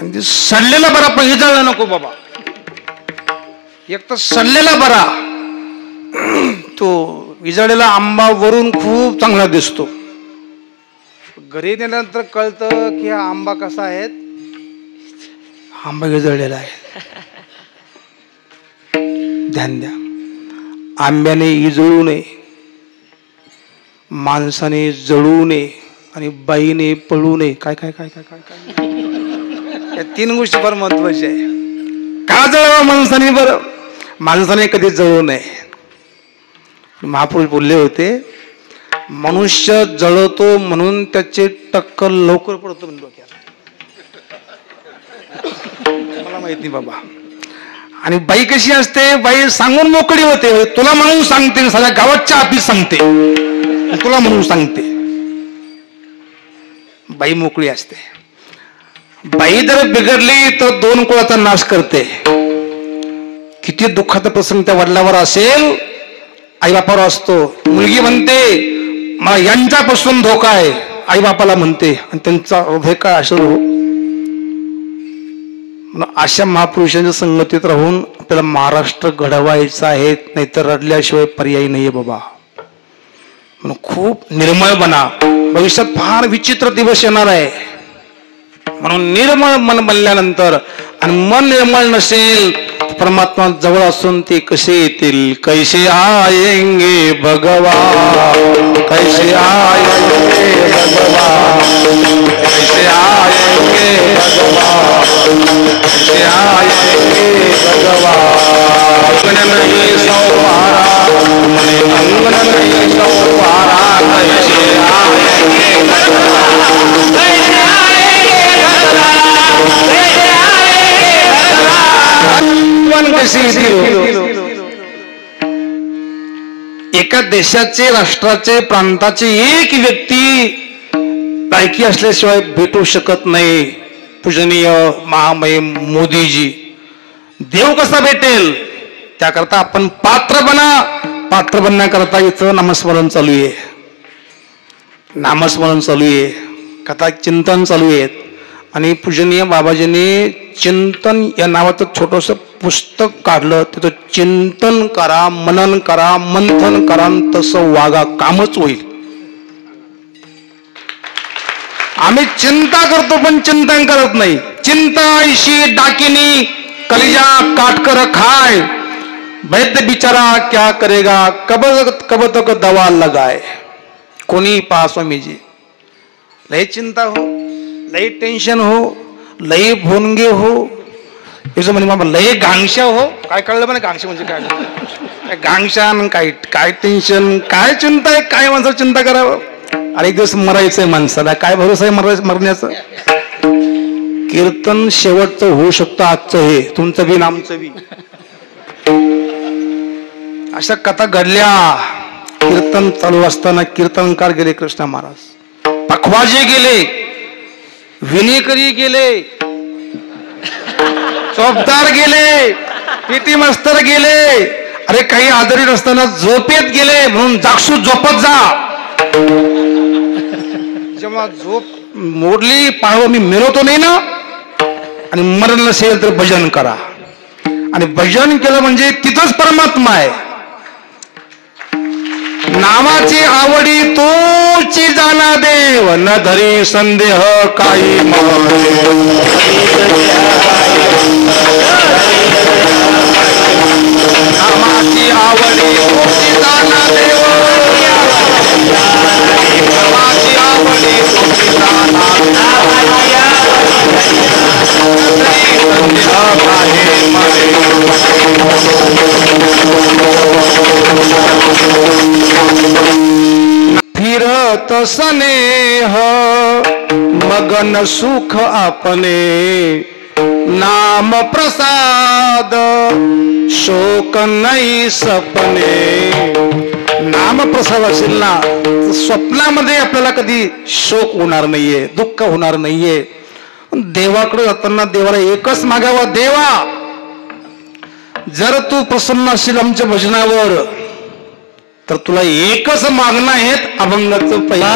आणि ते सडलेला बरा पण हिजळला नको बाबा. एक तर सडलेला बरा, तो विजळलेला आंबा वरून खूप चांगला दिसतो, घरी नेल्यानंतर कळतं की हा आंबा कसा आहे, आंबा विजळलेला आहे. ध्यान द्या, आंब्याने इजळू नये, माणसाने जळू नये आणि बाईने पळू नये. काय काय काय काय काय काय या 3 गोष्टी फार महत्वाच्या आहे. का जळावं माणसाने? बरं, माणसाने कधी जळू नये. महापुरुष बोलले होते, मनुष्य जळतो म्हणून त्याचे टक्कल लवकर पडतो म्हणून डोक्याला. मला माहित नाही बाबा. आणि बाई कशी असते? बाई सांगून मोकळी होते. तुला म्हणून सांगते, सगळ्या गावाच्या आधीच सांगते, तुला म्हणून सांगते. बाई मोकळी असते. बाई जर बिघडली तर 2 कुळाचा नाश करते. किती दुःखाचा प्रसंग त्या वडिलावर असेल, आई बापावर असतो. मुलगी म्हणते मला यांच्यापासून धोका आहे, आई बापाला म्हणते, आणि त्यांचा हृदय काय असेल हो. अशा महापुरुषांच्या संगतीत राहून आपल्याला महाराष्ट्र घडवायचा आहे, नाहीतर रडल्याशिवाय पर्याय नाहीये बाबा. म्हणून खूप निर्मळ बना. भविष्यात फार विचित्र दिवस येणार आहे. म्हणून निर्मळ मन बनल्यानंतर, आणि मन निर्मळ नसेल, परमात्मा जवळ असून ते कसे येतील? कैसे आएंगे भगवान, कैसे आएंगे भगवान, कैसे आएंगे भगवान, कैसे आएंगे भगवान. अंगन नहीं सौवारा, अंगन नहीं सौवारा, कैसे आएंगे भगवान, कैसे आएंगे भगवान, कैसे आएंगे भगवान. कशी एका देशाचे, राष्ट्राचे, प्रांताचे एक व्यक्ती लायकी असल्याशिवाय भेटू शकत नाही. पूजनीय महामहिम मोदीजी. देव कसा भेटेल? त्याकरता आपण पात्र बना. पात्र बनण्याकरता इथं नामस्मरण चालू आहे, नामस्मरण चालू आहे, कथा चिंतन चालू आहेत. आणि पूजनीय बाबाजींनी चिंतन या नावाचं छोटंसं पुस्तक काढलं. तिथं चिंतन करा, मनन करा, मंथन करा, तसं वागा, कामच होईल. आम्ही चिंता करतो पण चिंतन करत नाही. चिंता ऐशी डाकिनी, कलिजा काटकर खाय, वैद्य बिचारा क्या करेगा, कब तक दवा लगाए. कोणी पहा स्वामीजी, लय चिंता हो, लय टेन्शन हो, लय भोनगे हो, याचं म्हणे बाबा लय गांगशा हो. काय कळलं म्हणे गांगशा म्हणजे काय? गांगशा, काय काय टेन्शन, काय चिंता आहे, काय माणसाला चिंता करावं? अरे एक दिवस मरायचंय माणसाला, काय भरोसा आहे मरण्याचं? कीर्तन शेवटचं होऊ शकतं आजचं, हे तुमचं बी आमचं बी. अशा कथा घडल्या. कीर्तन चालू असताना कीर्तनकार गेले कृष्ण महाराज, पखवाजे गेले, विनेकरी गेले, चौपदार गेले, पीटी मास्तर गेले. अरे काही आजारी नसताना झोपेत गेले, म्हणून जागसू झोपत जा. जेव्हा झोप मोडली, पाहावं मी मिळवतो नाही ना. आणि मरण नसेल तर भजन करा. आणि भजन केलं म्हणजे तिथंच परमात्मा आहे. नामाची आवडी तोची जाना देव, न धरी संदेह काही नामाची आवडी तोची जाना देव, नामाची आवडी तोची जाना फिरत स्नेह मगन सुख आपने, नाम प्रसाद शोक नाही सपने. नाम प्रसाद असेल ना, स्वप्नामध्ये आपल्याला कधी शोक होणार नाहीये, दुःख होणार नाहीये. देवाकडे जाताना देवाला एकच मागावं, देवा जर तू प्रसन्न असेल आमच्या भजनावर तर तुला एकच मागणं आहे, अभंगाचं पैसा.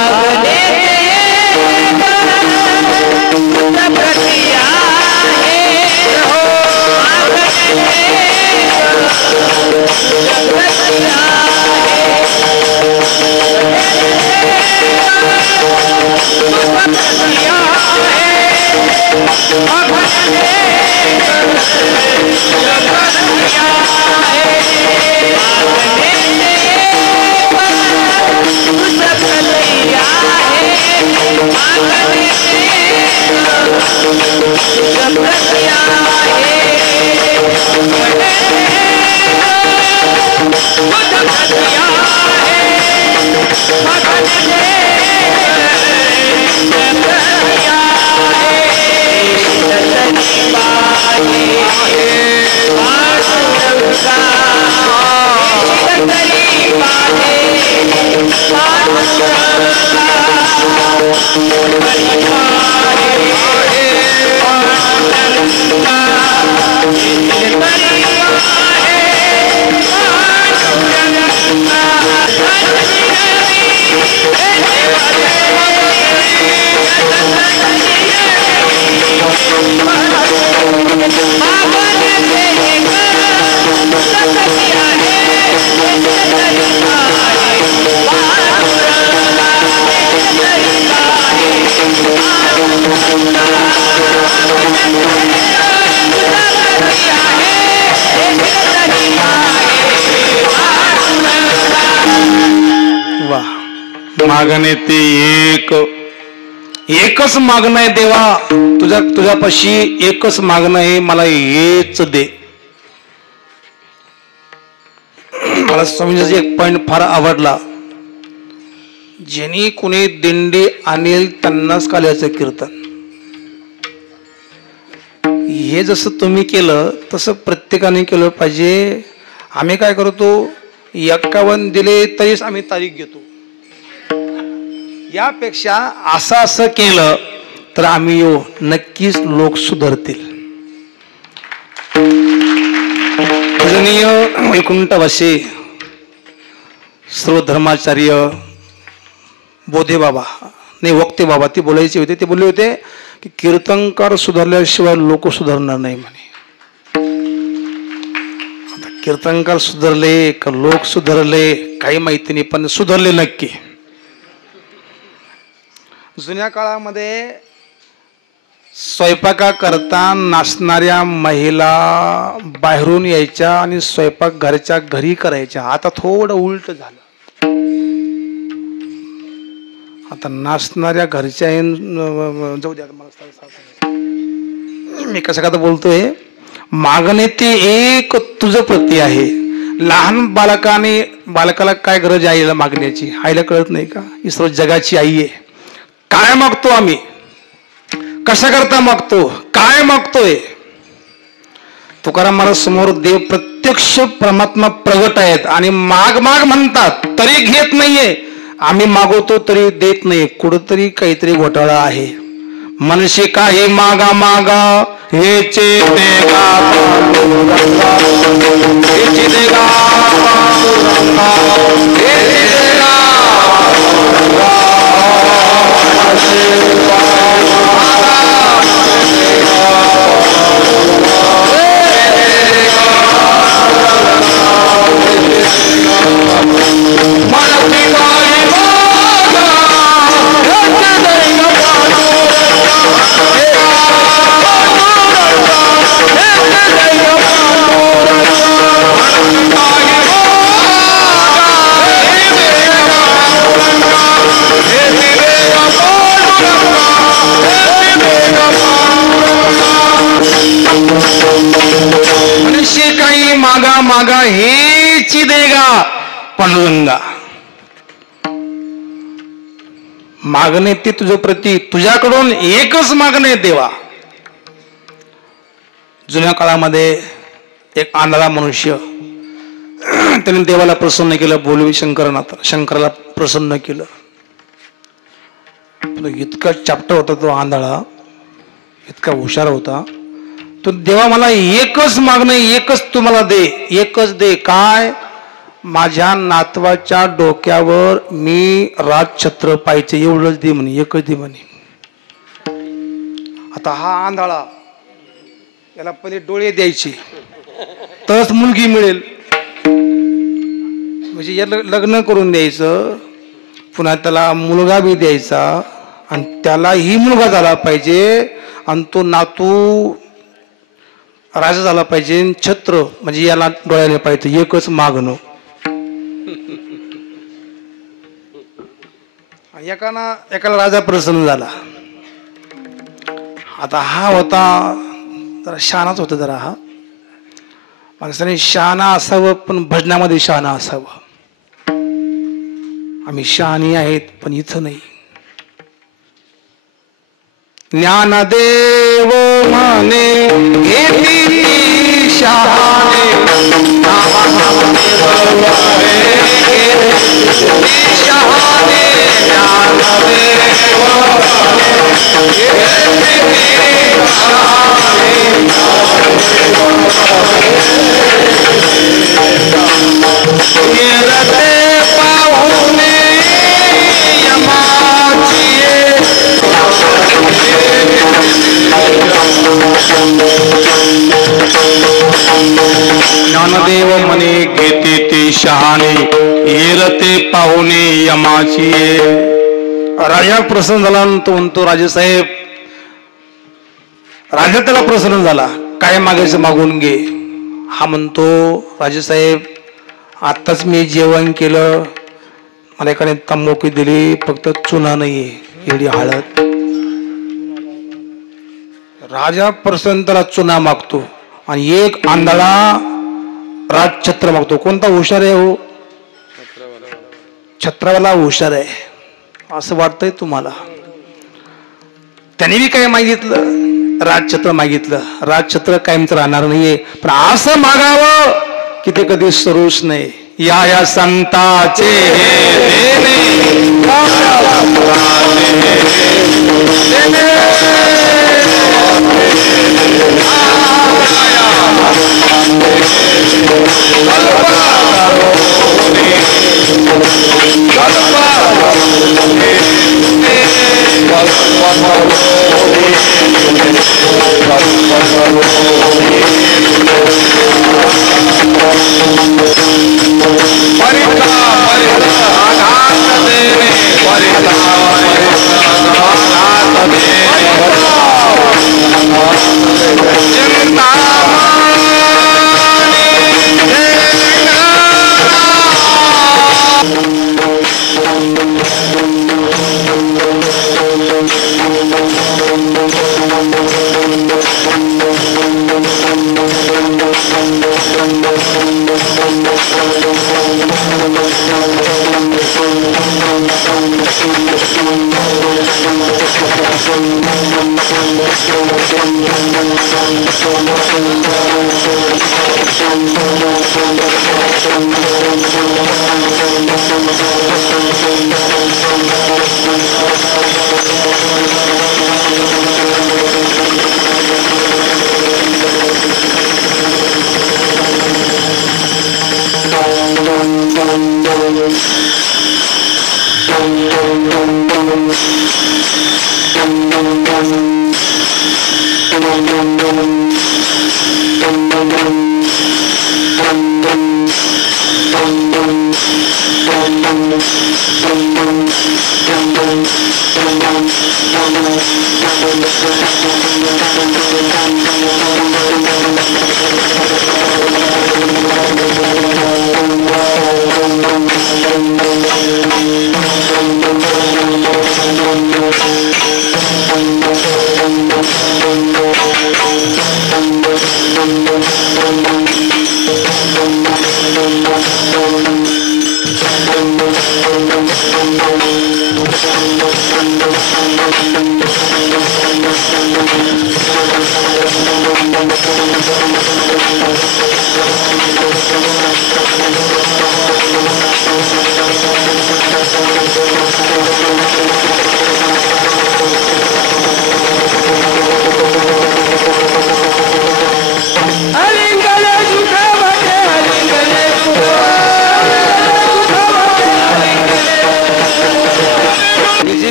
मागणे ते एकच मागणं आहे देवा, तुझ्यापाशी एकच मागणं आहे, मला हेच दे. मला स्वामींचा एक पॉइंट फार आवडला. ज्यांनी कुणी दिंडी आणेल त्यांनाच काल्याचं कीर्तन. हे जसं तुम्ही केलं तसं प्रत्येकाने केलं पाहिजे. आम्ही काय करतो, 51 दिले तरीच आम्ही तारीख घेतो. यापेक्षा असं केलं तर आम्ही येऊ, नक्कीच लोक सुधारतील. पूजनीय वैकुंठवासी सर्व धर्माचार्य बोधे बाबा नाही, वक्ते बाबा ते बोलायचे होते. ते बोलले होते की कीर्तनकार सुधारल्याशिवाय लोक सुधारणार नाही म्हणे. आता कीर्तनकार सुधारले का लोक सुधारले काही माहिती नाही, पण सुधारले नक्की. जुन्या काळामध्ये स्वयंपाकाकरता नाचणाऱ्या महिला बाहेरून यायच्या आणि स्वयंपाक घरच्या घरी करायच्या. आता थोडं उलट झालं. आता नाचणाऱ्या घरच्या जाऊ द्या, मी कसं का बोलतोय. मागणे ते एक तुझं प्रती आहे. लहान बालकाला काय गरज आहे आईला मागण्याची, आईला कळत नाही का? ही सर्व जगाची आई आहे. काय मागतो आम्ही, कशा करता मागतो, काय मागतोय? तुकाराम महाराज समोर देव प्रत्यक्ष परमात्मा प्रगट आहेत आणि माग माग म्हणतात तरी घेत नाहीये. आम्ही मागवतो तरी देत नाही. कुठंतरी काहीतरी घोटाळा आहे. मनशी काही मागा मागा हेचे देगा हेचे देगा मागा मागा हेची देगा पांडुरंगा. मागणे ते तुझं प्रती, तुझ्याकडून एकच मागणे देवा. जुन्या काळामध्ये एक आंधळा मनुष्य, त्याने देवाला प्रसन्न केलं. बोलवी शंकराला प्रसन्न केलं. इतका चापटा होता तो आंधळा, इतका हुशार होता तो. देवा मला एकच मागणं, एकच तुम्हाला दे, एकच दे. काय? माझ्या नातवाच्या डोक्यावर मी राजछत्र पाहिजे, एवढंच दे म्हणे, एकच दे म्हणे. आता हा आंधळा, याला पहिले डोळे द्यायचे तरच मुलगी मिळेल. म्हणजे लग्न करून द्यायचं, पुन्हा त्याला मुलगा बी द्यायचा आणि त्यालाही मुलगा झाला पाहिजे आणि तो नातू राजा झाला पाहिजे, छत्र म्हणजे याला डोळ्याने पाहिजे, एकच मागणं. एकाला राजा प्रसन्न झाला. आता हा होता जरा शहाणाच होता, जरा हा माणसाने शहाणा असावं पण भजनामध्ये शहाणा असावं. आम्ही शहाणी आहेत पण इथं नाही. ज्ञानदेव म्हणे घेतली शहाणे, शहाणे पाहुणे यमाची ज्ञानदेव म्हणे घेते ते शहाणे, येरते पाहुणे यमाची. राजा प्रसन्न झाला तो म्हणतो, राजेसाहेब, राजा त्याला प्रसन्न झाला, काय मागायचं मागून घे. हा म्हणतो, राजेसाहेब, आत्ताच मी जेवण केलं, मला एकाने तंबाखू दिली, फक्त चुना नाहीये, एवढी हळद. राजा प्रसन्न त्याला चुना मागतो आणि एक आंधळा राजछत्र मागतो. कोणता हुशार आहे हो? छत्रावाला हुशार आहे असं वाटतंय तुम्हाला? त्याने बी काय मागितलं? राजछत्र मागितलं. राजछत्र कायमच राहणार नाहीये, पण असं मागावं की ते कधी सरूच नाही. या संताचे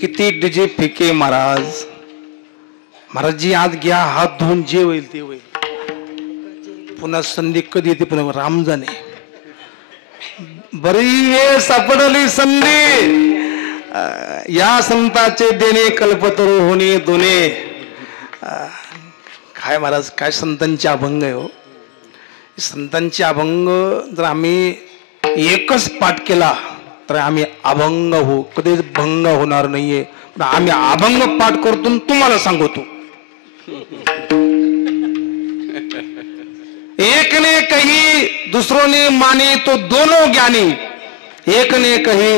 किती डीजे फेके महाराज. महाराजजी आज घ्या, हात धुवून जे होईल ते होईल. पुन्हा संधी कधी येते पुन्हा राम जाणे. बरी वेळ सापडली संधी, या संताचे देणे कल्पतरू होणे दोने. काय महाराज, काय संतांचे अभंग आहे हो. संतांचे अभंग जर आम्ही एकच पाठ केला तर आम्ही अभंग हो, कधीच भंग होणार नाहीये. पण आम्ही अभंग पाठ करतो तुम्हाला सांगतो. एक ने कही दूसरों ने मानी तो दोनों ज्ञानी, एक ने कही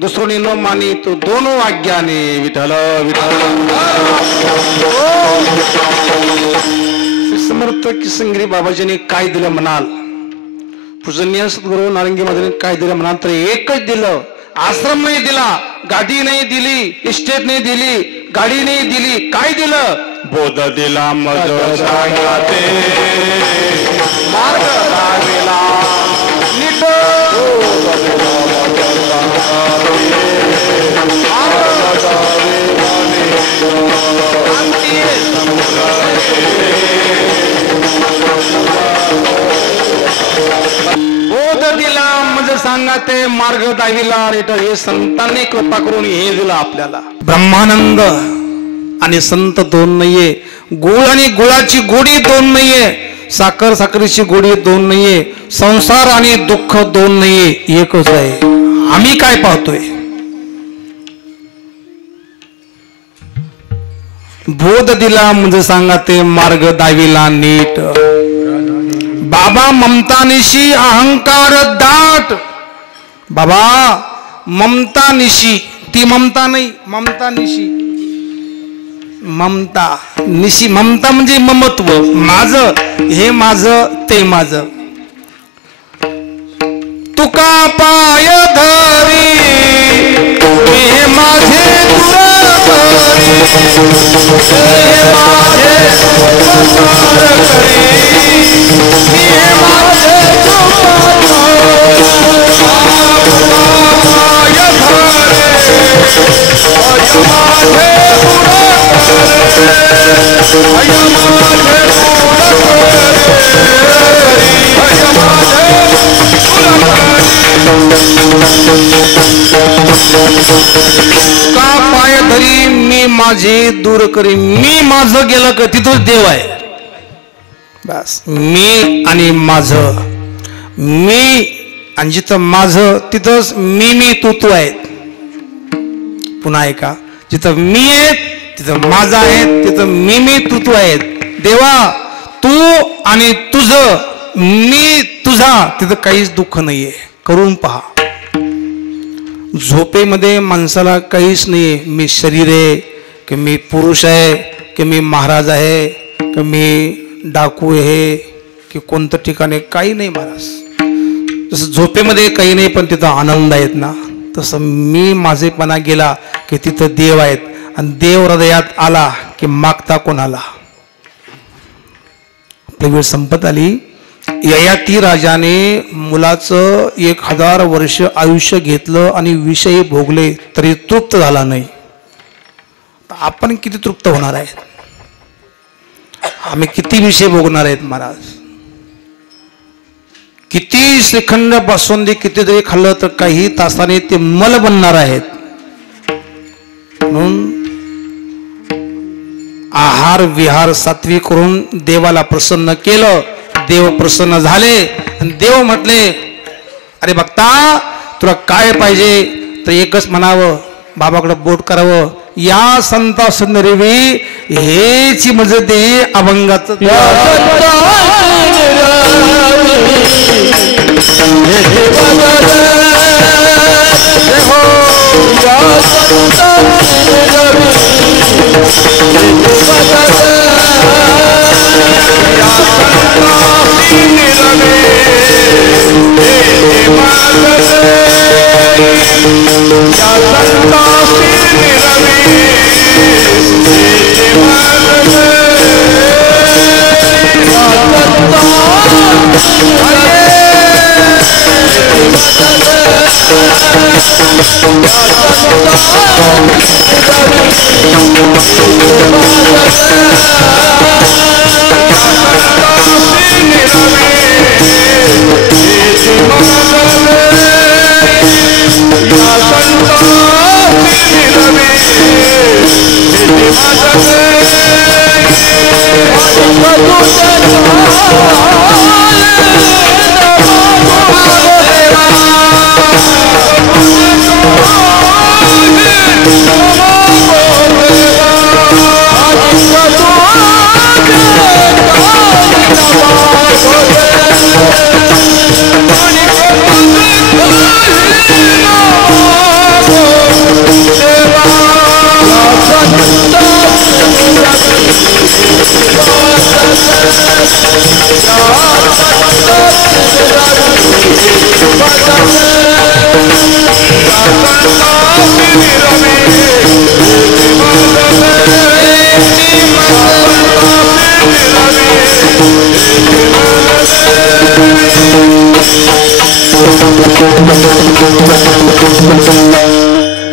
दूसरों ने न मानी तो दोनों अज्ञानी. विठ्ठल विठ्ठल. समर्थ किसनगिरी बाबाजीने काय दिलं म्हणाल, पूजनीय सद्गुरू नारंगी महाराजांनी काय दिलं म्हणाल तर एकच दिलं. आश्रम नाही दिला, गादी नाही दिली, इस्टेट नाही दिली, गाडी नाही दिली, काय दिलं? बोध दिला मज सांगाते मार्ग दाविला नीट. बोध दिला म्हणजे सांगा ते मार्ग दाविला नीट. हे संतांनी कृपा करून हे दिलं आपल्याला. ब्रह्मानंद आणि संत दोन नाहीये, गुळ आणि गुळाची गोडी दोन नाहीये, साखर साखरेची गोडी दोन नाहीये, संसार आणि दुःख दोन नाहीये, एकच आहे. आम्ही काय पाहतोय? बोध दिला म्हणजे सांगा ते मार्ग दाविला नीट. बाबा ममतानिशी अहंकार दाट. बाबा ममता निशी, ती ममता नाही, ममता निशी. ममता निशी, ममता म्हणजे ममत्व. माझं हे माझं ते माझं. तुका पाय धरी हे माझे दुरावरी, हे माझे उपकार करी, हे माझे का पाय धरी मी माझे दूर करी. मी माझं गेलं का तिथंच देव आहे. बस मी आणि माझं, मी आणि जिथं माझं तिथंच मी तू तू आहेत. पुन्हा ऐका, जिथं मी आहे तिथं माझं आहे, तिथं मी तू तू आहेत. देवा तू आणि तुझं, मी तुझा, तिथं काहीच दुःख नाहीये. करून पहा. झोपेमध्ये माणसाला काहीच नाहीये. मी शरीर आहे की मी पुरुष आहे की मी महाराज आहे की मी डाकू आहे की कोणतं ठिकाणी, काही नाही महाराज. जसं झोपेमध्ये काही नाही पण तिथं आनंद आहेत ना, तसं मी माझेपणा गेला की तिथं देव आहेत. आणि देव हृदयात आला की मागता कोणाला. आपली वेळ संपत आली. ययाती राजाने मुलाचं 1000 वर्ष आयुष्य घेतलं आणि विषय भोगले तरी तृप्त झाला नाही. आपण किती तृप्त होणार आहेत? आम्ही किती विषय भोगणार आहेत महाराज? किती श्रीखंड बासुंदी किती जरी खाल्लं तर काही तासाने ते मल बनणार आहेत. म्हणून आहार विहार सात्विक करून देवाला प्रसन्न केलं. देव प्रसन्न झाले आणि देव म्हटले, अरे भक्ता तुला काय पाहिजे? तर एकच म्हणावं, बाबाकडे बोट करावं, या संतास नरवी हेची मज दे अभंगाचं.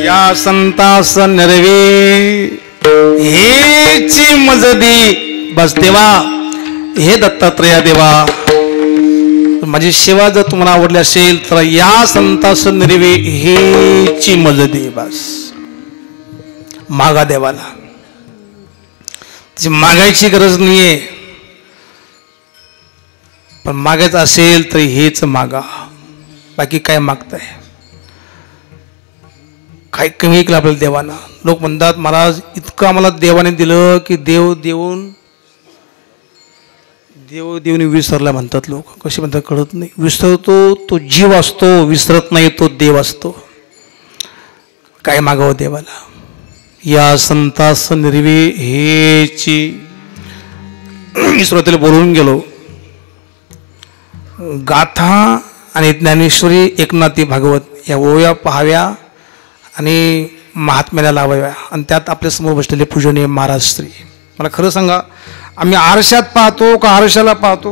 या संतास नरवे हेची मजदी. बस देवा, हे दत्तात्रया देवा, माझी सेवा जर तुम्हाला आवडली असेल तर या संतास नरवे हेची मजदी. बस मागा देवाला, मागायची गरज नाहीये, पण मागायचं असेल तर हेच मागा. बाकी काय मागताय? काय कमी केलं आपल्याला देवानं? लोक म्हणतात महाराज इतकं आम्हाला देवाने दिलं की देव देऊन विसरला म्हणतात लोक. कसे म्हणतात कळत नाही. विसरतो तो जीव असतो, विसरत नाही तो देव असतो. काय मागावं देवाला? या संतास निर्वे हेची मी सुरुवातीला बोलून गेलो. गाथा आणि ज्ञानेश्वरी एकनाथी भागवत या ओव्या पाहाव्या आणि महात्म्याला लावाव्या. आणि त्यात आपल्यासमोर बसलेले पूजनीय महाराज श्री. मला खरं सांगा, आम्ही आरशात पाहतो का आरशाला पाहतो?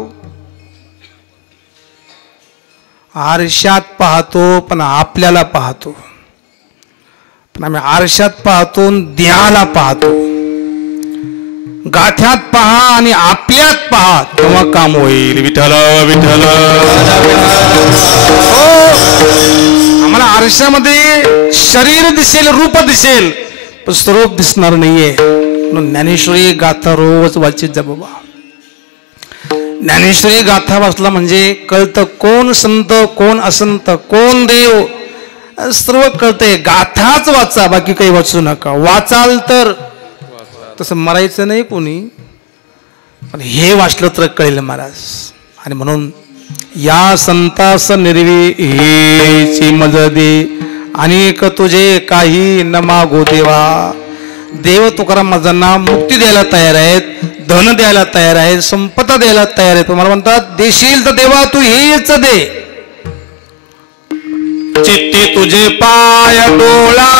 आरशात पाहतो पण आपल्याला पाहतो. पण आम्ही आरशात पाहतो देहाला पाहतो. गाथ्यात पहा आणि आपल्यात पहा, तेव्हा काम होईल. विठ्ठल विठ्ठल. आम्हाला आरशामध्ये शरीर दिसेल, रूप दिसेल, पण स्वरूप दिसणार नाहीये. म्हणून ज्ञानेश्वरी गाथा रोज वाचित जा बाबा. ज्ञानेश्वरी गाथा वाचला म्हणजे कळतं कोण संत, कोण असंत, कोण देव, सर्व कळतंय. गाथाच वाचा, बाकी काही वाचू नका. वाचाल तर तसं मरायचं नाही कोणी, पण हे वाचलं तर कळेल महाराज. आणि म्हणून या संतास निर्वी हेची मजदी, अनेक तुझे काही न मागो देवा. देव तुकाराम महाराजांना मुक्ती द्यायला तयार आहेत, धन द्यायला तयार आहेत, संपदा द्यायला तयार आहेत. मला म्हणतात देशील तर देवा तू हेच दे. चित्ती तुझे पाय डोळा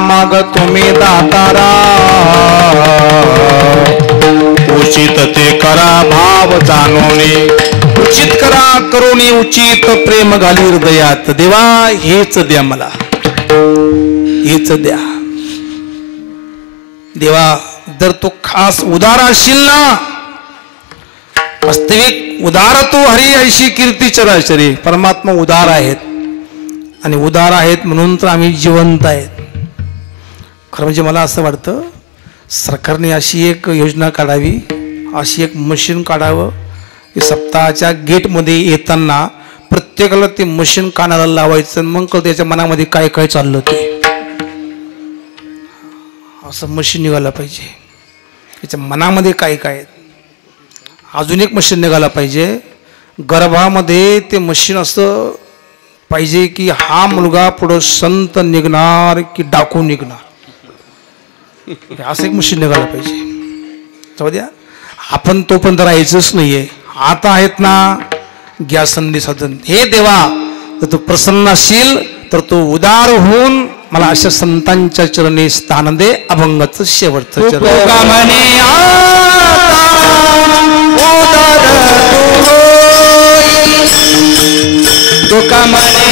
माग तुम्ही दातारा. उचित ते करा भाव जाणोनी, उचित करा करोनी उचित प्रेम घाली हृदयात. देवा हेच द्या मला, हेच द्या. देवा जर तो खास उदार असशील ना, वास्तविक उदार तो हरी ऐशी कीर्ती चराचरी. परमात्मा उदार आहेत. आणि उदार आहेत म्हणून तर आम्ही जिवंत आहेत. खरं म्हणजे मला असं वाटतं सरकारने अशी एक योजना काढावी, अशी एक मशीन काढावं की सप्ताहाच्या गेटमध्ये येताना प्रत्येकाला ते मशीन कानाला लावायचं, मग कळतं त्याच्या मनामध्ये काय काय चाललं ते. असं मशीन निघालं पाहिजे त्याच्या मनामध्ये काय काय. अजून एक मशीन निघाला पाहिजे गर्भामध्ये, ते मशीन असं पाहिजे की हा मुलगा पुढं संत निघणार की डाकू निघणार, असं एक मशीन निघाला पाहिजे. जाऊ द्या, आपण तो पण राहायचंच नाहीये. आता आहेत ना घ्या संधी साधन. हे देवा, तर तू प्रसन्न असशील तर तू उदार होऊन मला अशा संतांच्या चरणी स्थान दे. अभंगाचं शेवटचं चरण. तुका म्हणे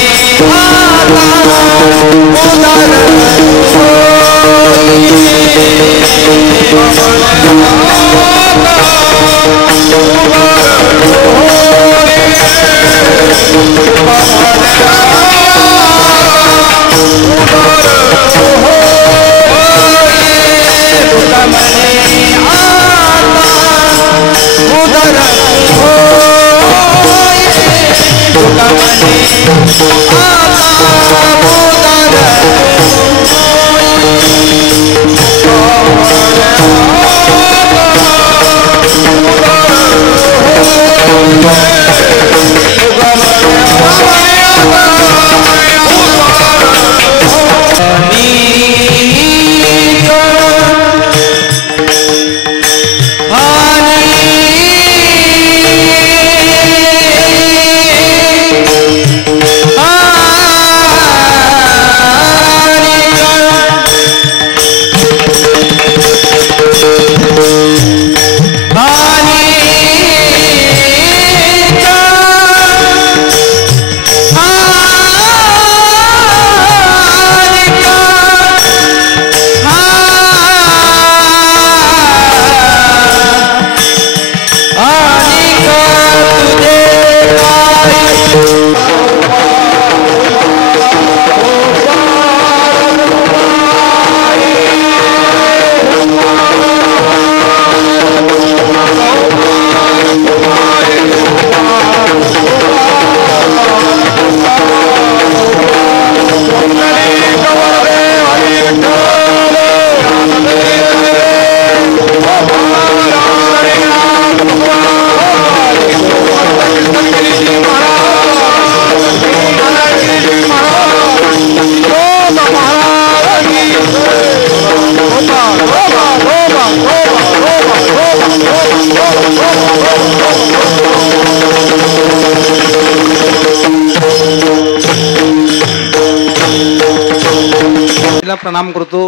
प्रणाम करतो.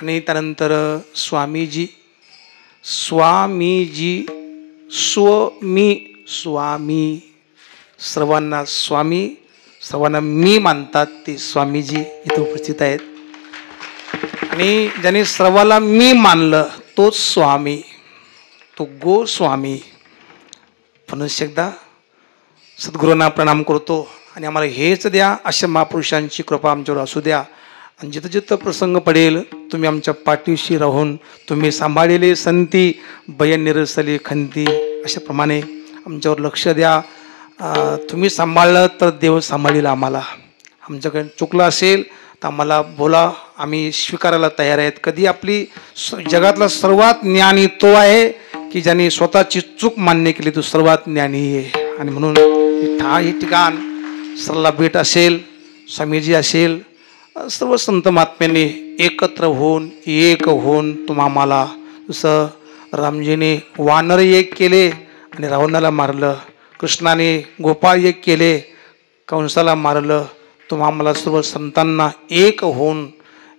आणि त्यानंतर स्वामीजी स्वामी सर्वांना स्वामी, सर्वांना मी मानतात ते स्वामीजी इथे उपस्थित आहेत. आणि ज्याने सर्वाला मी मानलं तोच स्वामी, तो गोस्वामी. पुनश्च एकदा सद्गुरूंना प्रणाम करतो. आणि आम्हाला हेच द्या, अशा महापुरुषांची कृपा आमच्यावर असू द्या. आणि जिथं जिथं प्रसंग पडेल तुम्ही आमच्या पाठीशी राहून तुम्ही सांभाळलेले संती बयन निरसली खंती, अशाप्रमाणे आमच्यावर लक्ष द्या. तुम्ही सांभाळलं तर देव सांभाळील आम्हाला. आमच्याकडे चुकलं असेल तर आम्हाला बोला, आम्ही स्वीकारायला तयार आहेत. कधी आपली जगातला सर्वात ज्ञानी तो आहे की ज्याने स्वतःची चूक मान्य केली, तो सर्वात ज्ञानी आहे. आणि म्हणून हे ठिकाण सरला भेट असेल, स्वामीजी असेल, सर्व संत महात्म्यांनी एकत्र होऊन एक होऊन तुम्हा आम्हाला, जसं रामजीने वानर एक केले आणि रावणाला मारलं, कृष्णाने गोपाळ एक केले कंसाला मारलं, तुम्हा आम्हाला सर्व संतांना एक होऊन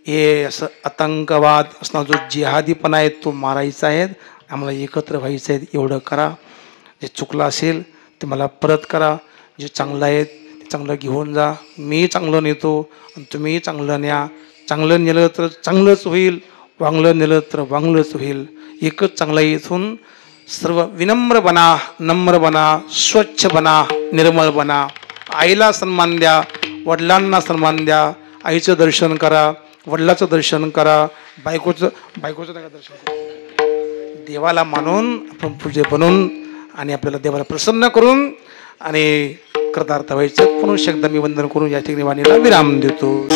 हे असं आतंकवाद असणं जो जिहादीपणा आहे तो मारायचा आहे. आम्हाला एकत्र व्हायचं आहे. एवढं करा. जे चुकलं असेल ते मला परत करा. जे चांगलं आहे ते चांगलं घेऊन जा. मी चांगलं नेतो आणि तुम्ही चांगलं न्या. चांगलं नेलं तर चांगलंच होईल, वांगलं नेलं तर वांगलंच होईल. एकच चांगलं. इथून सर्व विनम्र बना, नम्र बना, स्वच्छ बना, निर्मळ बना. आईला सन्मान द्या, वडिलांना सन्मान द्या, आईचं दर्शन करा, वडिलाचं दर्शन करा, बायकोचं नका दर्शन करा. देवाला मानून आपण पूजे बनून आणि आपल्याला देवाला प्रसन्न करून आणि कृतार्थ व्हायचं. पुन्हा एकदा मी वंदन करून या ठिकाणी वाणीला विराम देतो.